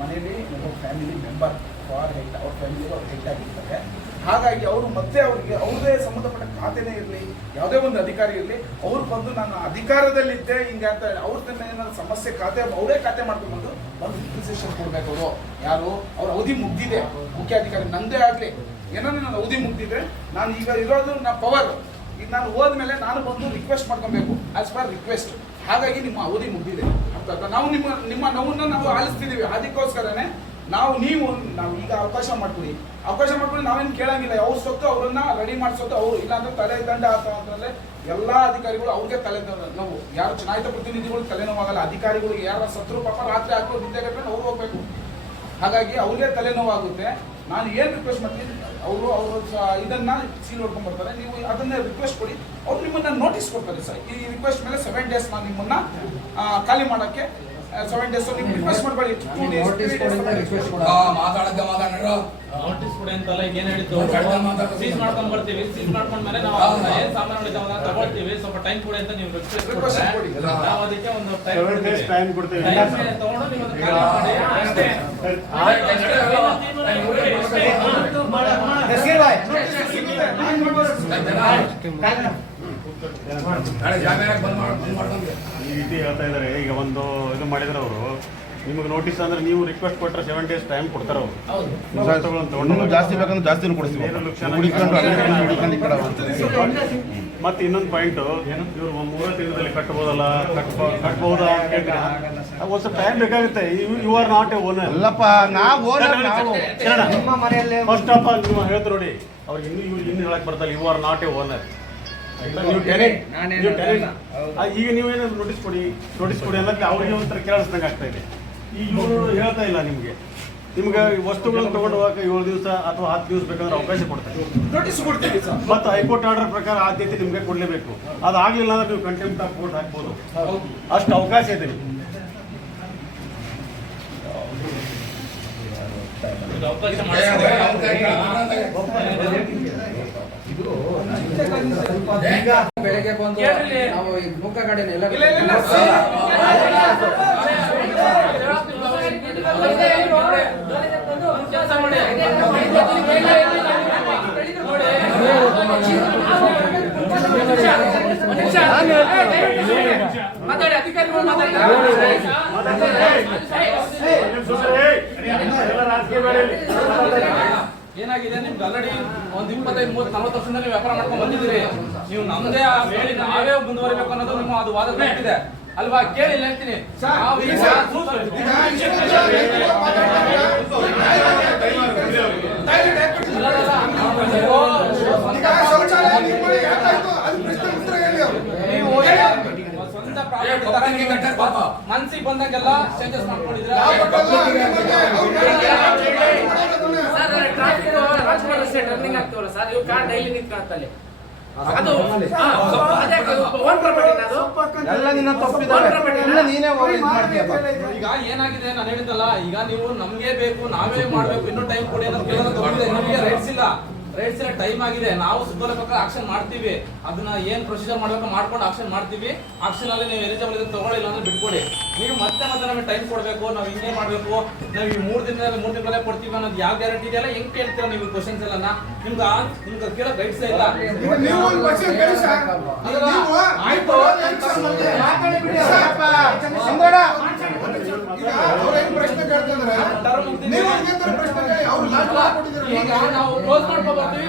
ಮನೆಯಲ್ಲಿ ಒಬ್ಬ ಫ್ಯಾಮಿಲಿ ಮೆಂಬರ್ ಫಾರ್ ಹೆಡ್, ಅವ್ರ ಫ್ಯಾಮಿಲಿ ಅವ್ರು ಹೆಡ್ ಆಗಿರ್ತಾರೆ. ಹಾಗಾಗಿ ಅವರು ಮತ್ತೆ ಅವರಿಗೆ ಅವ್ರದೇ ಸಂಬಂಧಪಟ್ಟ ಖಾತೆನೇ ಇರಲಿ, ಯಾವುದೇ ಒಂದು ಅಧಿಕಾರಿ ಇರಲಿ, ಅವ್ರು ಬಂದು ನಾನು ಅಧಿಕಾರದಲ್ಲಿದ್ದೆ ಹಿಂಗೆ ಅಂತ ಅವ್ರದನ್ನ ಏನಾದ್ರು ಸಮಸ್ಯೆ ಖಾತೆ ಅವರೇ ಖಾತೆ ಮಾಡ್ಕೊಂಡು ಒಂದು ರಿಪ್ರೆಸೆಂಟೇಷನ್ ಕೊಡ್ಬೇಕು. ಅವರು ಯಾರು ಅವ್ರ ಅವಧಿ ಮುಗ್ದಿದೆ, ಮುಖ್ಯಾಧಿಕಾರಿ ನಂದೇ ಆಗಲಿ ಏನಾದ್ರು ನನ್ನ ಅವಧಿ ಮುಗ್ದಿದೆ, ನಾನು ಈಗ ಇರೋದು ನಾ ಪವರ್, ಈಗ ನಾನು ಹೋದ್ಮೇಲೆ ನಾನು ಬಂದು ರಿಕ್ವೆಸ್ಟ್ ಮಾಡ್ಕೊಬೇಕು ಆಸ್ ಪರ್ ರಿಕ್ವೆಸ್ಟ್. ಹಾಗಾಗಿ ನಿಮ್ಮ ಅವಧಿ ಮುಗ್ದಿದೆ ಅಂತ ನಾವು ನಿಮ್ಮ ನೋವನ್ನ ನಾವು ಆಲಿಸ್ತಿದ್ದೀವಿ. ಅದಕ್ಕೋಸ್ಕರನೇ ನಾವು ಈಗ ಅವಕಾಶ ಮಾಡ್ಕೊಡಿ ನಾವೇನು ಕೇಳಂಗಿಲ್ಲ. ಅವ್ರ ಸೊತ್ತು ಅವರನ್ನ ರೆಡಿ ಮಾಡಿಸೋದು ಅವರು, ಇಲ್ಲಾಂದ್ರೆ ತಲೆ ದಂಡ ಅಂತಂದ್ರೆ ಎಲ್ಲಾ ಅಧಿಕಾರಿಗಳು ಅವ್ರಿಗೆ ತಲೆ ನೋವು. ಯಾರು ಚುನಾಯಿತ ಪ್ರತಿನಿಧಿಗಳು ತಲೆನೋವಾಗಲ್ಲ, ಅಧಿಕಾರಿಗಳಿಗೆ ಯಾರ ಸತ್ರು ಪಾಪ ರಾತ್ರಿ ಹಾಕೋ ನಿದ್ದೆ ಕಟ್ಕೊಂಡು ಅವ್ರು ಹೋಗ್ಬೇಕು. ಹಾಗಾಗಿ ಅವ್ರಿಗೆ ತಲೆನೋವಾಗುತ್ತೆ. ನಾನು ಏನು ರಿಕ್ವೆಸ್ಟ್ ಮಾಡ್ತೀನಿ, ಅವರು ಇದನ್ನ ಸೀಲ್ ಹೊಡ್ಕೊಂಡ್ ಬರ್ತಾರೆ, ನೀವು ಅದನ್ನ ರಿಕ್ವೆಸ್ಟ್ ಕೊಡಿ, ಅವ್ರು ನಿಮ್ಮನ್ನ ನೋಟಿಸ್ ಕೊಡ್ತಾರೆ ಸರ್. ಈ ರಿಕ್ವೆಸ್ಟ್ ಮೇಲೆ 7 days ನಾನು ನಿಮ್ಮನ್ನ ಖಾಲಿ ಮಾಡಕ್ಕೆ 7 days ನೀವು ರಿಕ್ವೆಸ್ಟ್ ಮಾಡ್ಕೊಳ್ಳಿ. 2 days ನೋಟಿಸ್ ಕೊಡಿ ಅಂತಲ್ಲ. ಈಗ ಏನ್ ಹೇಳಿದ್ದು, ಸೀಸ್ ಮಾಡ್ಕೊಂಡ್ ಬರ್ತೀವಿ, ಸೀಸ್ ಮಾಡ್ಕೊಂಡ್ಮೇಲೆ ನಾವು ಏನ್ ಸಾಮಾನು ಇದಾವನ್ನ ತಗೊಳ್ತೀವಿ, ಸ್ವಲ್ಪ ಟೈಮ್ ಕೊಡಿ ಅಂತ ನೀವು ರಿಕ್ವೆಸ್ಟ್ ಕೊಡಿ. ನಾವು ಅದಕ್ಕೆ ಒಂದು ಟೈಮ್ ಕೊಡ್ತೀವಿ. ತಗೊಂಡು ನೀವು ಅದನ್ನ ಖಾಲಿ ಮಾಡಿ ಅಷ್ಟೇ. ಈ ರೀತಿ ಹೇಳ್ತಾ ಇದಾರೆ. ಈಗ ಒಂದು ಇದು ಮಾಡಿದ್ರೆ ಅವರು ನಿಮಗೆ ನೋಟಿಸ್ ಅಂದ್ರೆ ನೀವು ರಿಕ್ವೆಸ್ಟ್ ಕೊಟ್ಟರೆ 7 days ಟೈಮ್ ಕೊಡ್ತಾರೆ ಅವರು. ಜಾಸ್ತಿ ಬೇಕಂದ್ರೆ ಜಾಸ್ತಿ ಕೊಡ್ತೀವಿ. ಮತ್ತೆ ಇನ್ನೊಂದು ಪಾಯಿಂಟ್, ಇವರು 3 ತಿಂಗಳಲ್ಲಿ ಕಟ್ಬೋದಲ್ಲ, ಕಟ್ಬಹುದಾ ಅಂತ ಕೇಳಿದ್ರೆ ಒಂದು ಸ್ವಲ್ಪ ಟೈಮ್ ಬೇಕಾಗುತ್ತೆ. You are not a owner. ಅಲ್ಲಪ್ಪ, ನಾವು ನಿಮ್ಮ ಮನೆಯಲ್ಲೇ ಫಸ್ಟ್ ಆಫ್ ಆಲ್ ನೀವು ಹೇಳ್ತಾರೆ ನೋಡಿ, ಅವ್ರಿಗೆ ಇನ್ನು ಹೇಳಕ್ ಬರ್ತಾರೆ, you are not a owner. ನೀವು ಟೆನೆಂಟ್. ಈಗ ನೀವೇನಾದ್ರು ನೋಟಿಸ್ ಕೊಡಿ ಅನ್ನೋಕ್ಕೆ ಅವ್ರಿಗೆ ಒಂಥರ ಕೇಳಿಸ್ದಂಗೆ ಆಗ್ತಾ ಇದೆ. ಈಗ ಇವರು ಹೇಳ್ತಾ ಇಲ್ಲ ನಿಮಗೆ ವಸ್ತುಗಳನ್ನು ತಗೊಂಡು ಹೋಗಕ್ಕೆ 7 ದಿವಸ ಅಥವಾ 10 ದಿವಸ ಬೇಕಾದ್ರೆ ಅವಕಾಶ ಕೊಡ್ತಾರೆ. ನೋಟಿಸ್ ಕೊಡ್ತೀವಿ ಸರ್. ಮತ್ತು ಹೈಕೋರ್ಟ್ ಆರ್ಡರ್ ಪ್ರಕಾರ ಆದ್ಯತೆ ನಿಮಗೆ ಕೊಡಲೇಬೇಕು. ಅದಾಗಲಿಲ್ಲ ಅಂದ್ರೆ ನೀವು ಕಂಟೆಂಪ್ಟ್ ಆಫ್ ಕೋರ್ಟ್ ಹಾಕ್ಬೋದು. ಅಷ್ಟು ಅವಕಾಶ ಇದೆ ನಿಮಗೆ. ಬೆಳಗ್ಗೆ ಬಂದು ನಾವು ಈ ಮುಖ ಕಡೆ ಎಲ್ಲ ಏನಾಗಿದೆ, ನಿಮ್ಗೆ ಆಲ್ರೆಡಿ ಒಂದು 25, 30, 40 ವರ್ಷದಿಂದ ನೀವು ವ್ಯಾಪಾರ ಮಾಡ್ಕೊಂಡು ಬಂದಿದ್ದೀರಿ. ನೀವು ನಮ್ದೇ ಹೇಳಿ ನಾವೇ ಮುಂದುವರಿಬೇಕು ಅನ್ನೋದು ನಿಮ್ಮ ಅದು ವಾದ ಇದೆ ಅಲ್ವಾ? ಕೇಳಿಲ್ಲ ಹೇಳ್ತೀನಿ. ಮನ್ಸಿಗೆ ಬಂದಂಗೆಲ್ಲ ಚೇಂಜಸ್ ಮಾಡ್ಕೊಂಡಿದ್ರೆ ಟರ್ನಿಂಗ್ ಆಗ್ತವಲ್ಲ ಸರ್, ಇವ್ ಕಾರ್ ಡೈಲಿ ನಿಂತ್ಕೊಳ್ತಲ್ಲಿ ಈಗ ಏನಾಗಿದೆ, ನಾನು ಹೇಳಿದ್ದಲ್ಲ, ಈಗ ನೀವು ನಮ್ಗೆ ಬೇಕು ನಾವೇ ಮಾಡ್ಬೇಕು, ಇನ್ನೂ ಟೈಮ್ ಕೊಡಿ ಅನ್ನೋದು ಕೇಳೋದು ನಮಗೆ ರೈಟ್ಸ್ ಇಲ್ಲ. ಟೈಮ್ ಆಗಿದೆ, ನಾವು ಸುತ್ತೋಲೆ ಪ್ರಕಾರ ಆಕ್ಷನ್ ಮಾಡ್ತೀವಿ. ಅದನ್ನ ಏನ್ ಪ್ರೊಸೀಜರ್ ಮಾಡ್ಬೇಕು ಮಾಡ್ಕೊಂಡು ಆಕ್ಷನ್ ಮಾಡ್ತೀವಿ. ಆಕ್ಷನ್ ಅಲ್ಲಿ ನೀವು ಎಲಿಜಿಬಲ್ ಇದನ್ನ ತಗೊಳ್ಳಿಲ್ಲ ಅಂದ್ರೆ ಬಿಟ್ಕೊಡಿ. ನೀವು ಮತ್ತೆ ನಮಗೆ ಟೈಮ್ ಕೊಡ್ಬೇಕು, ನಾವು ಹಿಂಗೆ ಮಾಡ್ಬೇಕು, ನಾವು ಈ 3 ತಿಂಗಳಲ್ಲೇ ಕೊಡ್ತೀವಿ ಅನ್ನೋದು ಯಾವ ಗ್ಯಾರಂಟಿ ಇದೆಯಲ್ಲ? ಹೆಂಗ್ ಕೇಳ್ತೀರಾ ನೀವು ಕ್ವಶನ್ಸ್ ಎಲ್ಲ? ನಿಮ್ಗೆ ಕೇಳೋ ಗೈಡ್ಸ್ ಇಲ್ಲ. ಈಗ ನಾವು ಕ್ಲೋಸ್ ಮಾಡ್ಕೊ ಬರ್ತೀವಿ.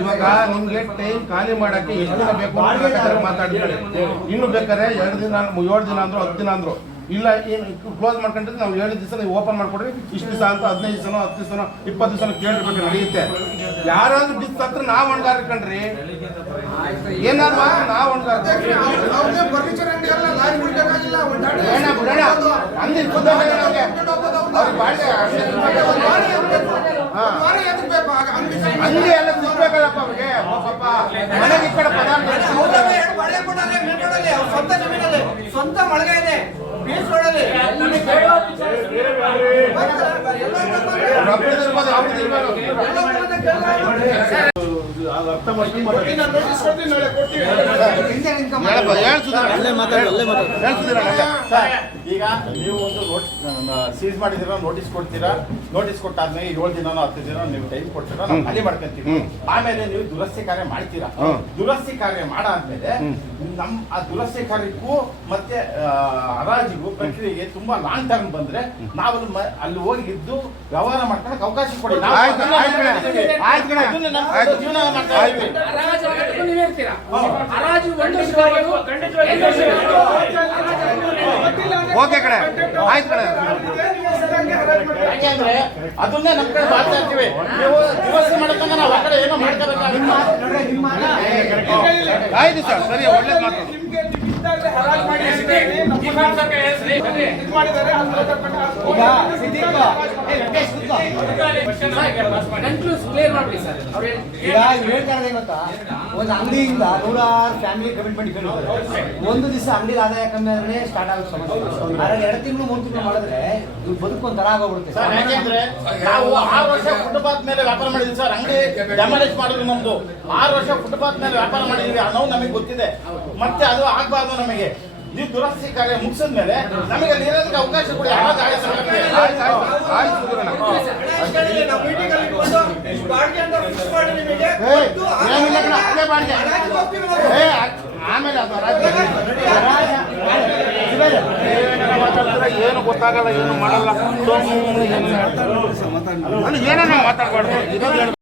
ಇವಾಗ ನಿಮ್ಗೆ ಟೈಮ್ ಖಾಲಿ ಮಾಡಕ್ಕೆ ಎಷ್ಟು ದಿನ ಬೇಕು ಮಾತಾಡ್ತಾರೆ. ಇನ್ನು ಬೇಕಾದ್ರೆ 2 ದಿನ 7 ದಿನ ಅಂದ್ರು 10 ದಿನ ಅಂದ್ರು ಇಲ್ಲ, ಏನು ಕ್ಲೋಸ್ ಮಾಡ್ಕೊಂಡಿದ್ರೆ ನಾವು 7 ದಿವಸ ನೀವು ಓಪನ್ ಮಾಡ್ಕೊಡ್ರಿ, ಇಷ್ಟು ದಿವಸ ಅಂತ 15 ದಿವಸನೋ 10 ದಿವಸನೋ 20 ದಿವಸನೋ ಕೇಳಿರ್ಬೇಕು, ನಡೆಯುತ್ತೆ. ಯಾರಾದ್ರೂ ಡಿಸ್ ಹತ್ರ ನಾವು ಹಂಗಾರ ಕಣ್ರಿ. ಏನಾದ್ರು ನಾವು ಒಂದು ಅವ್ರದ್ದೇ ಫರ್ನಿಚರ್ ಅಂಗಡಿ ಅಲ್ಲ, ಲಾರಿ ಬಿಡ್ಬೇಕಾಗಿಲ್ಲ, ಒಂದು ಗಾಡಿ ಏನ ಬಿಡೋಣ ಅಂಗಡಿ ಕುಂದೋಗಿ ನಮಗೆ ಅವ್ರಿಗೆ ಬಾಡಿಗೆ ಅಂಗಡಿ ಎಲ್ಲ ಸಿಗ್ಬೇಕಲ್ಲಪ್ಪ ಅವ್ರಿಗೆ ಪಾಪ ಮನೆಗೆ ಈ ಕಡೆ ಪದಾರ್ಥ ಸ್ವಂತ ಜಮೀನಲ್ಲಿ ಸ್ವಂತ ಮಳಗ ಇದೆ ಬೀಚ್ ರೋಡಲ್ಲಿ ಅರ್ಥ ಮಾಡ್ಕೊಂಡು ನೋಟಿಸ್ ಕೊಡ್ತೀನಿ, ನಾಳೆ ಕೊಡ್ತೀವಿ. ಈಗ ನೀವು ಒಂದು ಸೀಸ್ ಮಾಡಿದಿರ ನೋಟಿಸ್ ಕೊಡ್ತೀರಾ, ನೋಟಿಸ್ ಕೊಟ್ಟಾದ್ಮೇಲೆ 7 ದಿನನೋ 10 ದಿನ ನೀವು ಟೈಮ್ ಕೊಡ್ತೀರಾ, ನಾವು ಖಾಲಿ ಮಾಡ್ಕೊಂತೀವಿ. ಆಮೇಲೆ ನೀವು ದುರಸ್ತಿ ಕಾರ್ಯ ಮಾಡ್ತೀರಾ. ದುರಸ್ತಿ ಕಾರ್ಯ ಮಾಡಾದ್ಮೇಲೆ ನಮ್ ಆ ದುರಸ್ತಿ ಕಾರ್ಯಕ್ಕೂ ಮತ್ತೆ ಹರಾಜಿಗೂ ಪ್ರಕ್ರಿಯೆಗೆ ತುಂಬಾ ಲಾಂಗ್ ಟರ್ಮ್ ಬಂದ್ರೆ ನಾವು ಅಲ್ಲಿ ಹೋಗಿ ಇದ್ದು ವ್ಯವಹಾರ ಮಾಡ್ಕೊಳಕ್ ಅವಕಾಶ ಕೊಡಿ. ನಾವು ಅದನ್ನ ನಮ್ಮ ಜೀವನ ಮಾಡ್ತಾ ಇದ್ದೀವಿ. ನೀವೇ ಇರ್ತೀರಾ. ಹರಾಜು 1 ವರ್ಷದವರೆಗೂ ಓಕೆ ಕಡೆ ಆಯ್ತು ಕಡೆ. ಯಾಕೆಂದ್ರೆ ಅದನ್ನೇ ನಮ್ ಕಡೆ ಮಾಡ್ತಾ ಇರ್ತೀವಿ. ನೀವು ದಿವಸ ಮಾಡಕ್ಕಂದ್ರೆ ನಾವು ಆ ಕಡೆ ಏನೋ ಮಾಡ್ಕೋಬೇಕಾಗುತ್ತೆ. ಆಯ್ತು ಸರ್, ಸರಿ, ಒಳ್ಳೇದು ಮಾತು. ನಿಮ್ಗೆ ನಿಮ್ಮಿಂದಾಗಲೇ ಹರಾಜು ಮಾಡಿ ಅಷ್ಟೇ. ಇದು ಮಾಡಿದ್ದಾರೆ, ಅದ್ರ ತಕ್ಕಂತೆ ಕನ್ಕ್ಲೂಸ್ ಕ್ಲಿಯರ್ ಮಾಡ್ಬಿಡಿ ಸರ್. ಅವ್ರು ಈಗ ಇವ್ರು ಹೇಳ್ತಾ ಇರೋದು ಗೊತ್ತಾ, ಒಂದು ಅಂಗಡಿಯಿಂದ 100 ಫ್ಯಾಮಿಲಿ ಕಮಿಟ್ಮೆಂಟ್ ಇಟ್ಕೊಂಡಿರ್ತಾರೆ. ಒಂದು ದಿವಸ ಅಂಗಡಿ ಆದಾಯ ಕಮ್ಮಿ ಆದ್ರೆ ಸ್ಟಾರ್ಟ್ ಆಗೋ ಸಮಸ್ಯೆ. ಆದ್ರೆ 2 ತಿಂಗಳು 3 ತಿಂಗಳು ಮಾಡಿದ್ರೆ ಇವ್ರು ಬದುಕು ಒಂಥರ ಆಗೋಗ್ಬಿಡುತ್ತೆ. ಸರ್ ಯಾಕೆಂದ್ರೆ ನಾವು 6 ವರ್ಷ ಫುಟ್ಪಾತ್ ಮೇಲೆ ವ್ಯಾಪಾರ ಮಾಡಿದ್ವಿ ಸರ್. ಅಂಗಡಿ ಡೆಮಾಲಿಷ್ ಮಾಡಿದ್ವಿ ನಮ್ದು. 6 ವರ್ಷ ಫುಟ್ಪಾತ್ ಮೇಲೆ ವ್ಯಾಪಾರ ಮಾಡಿದ್ವಿ. ಆ ನೋವು ನಮಗೆ ಗೊತ್ತಿದೆ. ಮತ್ತೆ ಅದು ಆಗ್ಬಾರ್ದು ನಮಗೆ. ನೀವು ದುರಸ್ತಿ ಕಾರ್ಯ ಮುಗಿಸಿದ್ಮೇಲೆ ನಮಗೆ ಅಲ್ಲಿ ಇರೋದಕ್ಕೆ ಅವಕಾಶ ಕೊಡಿ. ಆಮೇಲೆ ಏನು ಗೊತ್ತಾಗಲ್ಲ, ಏನು ಮಾಡಲ್ಲ, ಏನೇನೋ ಮಾತಾಡ್ಬಾರ್ದು.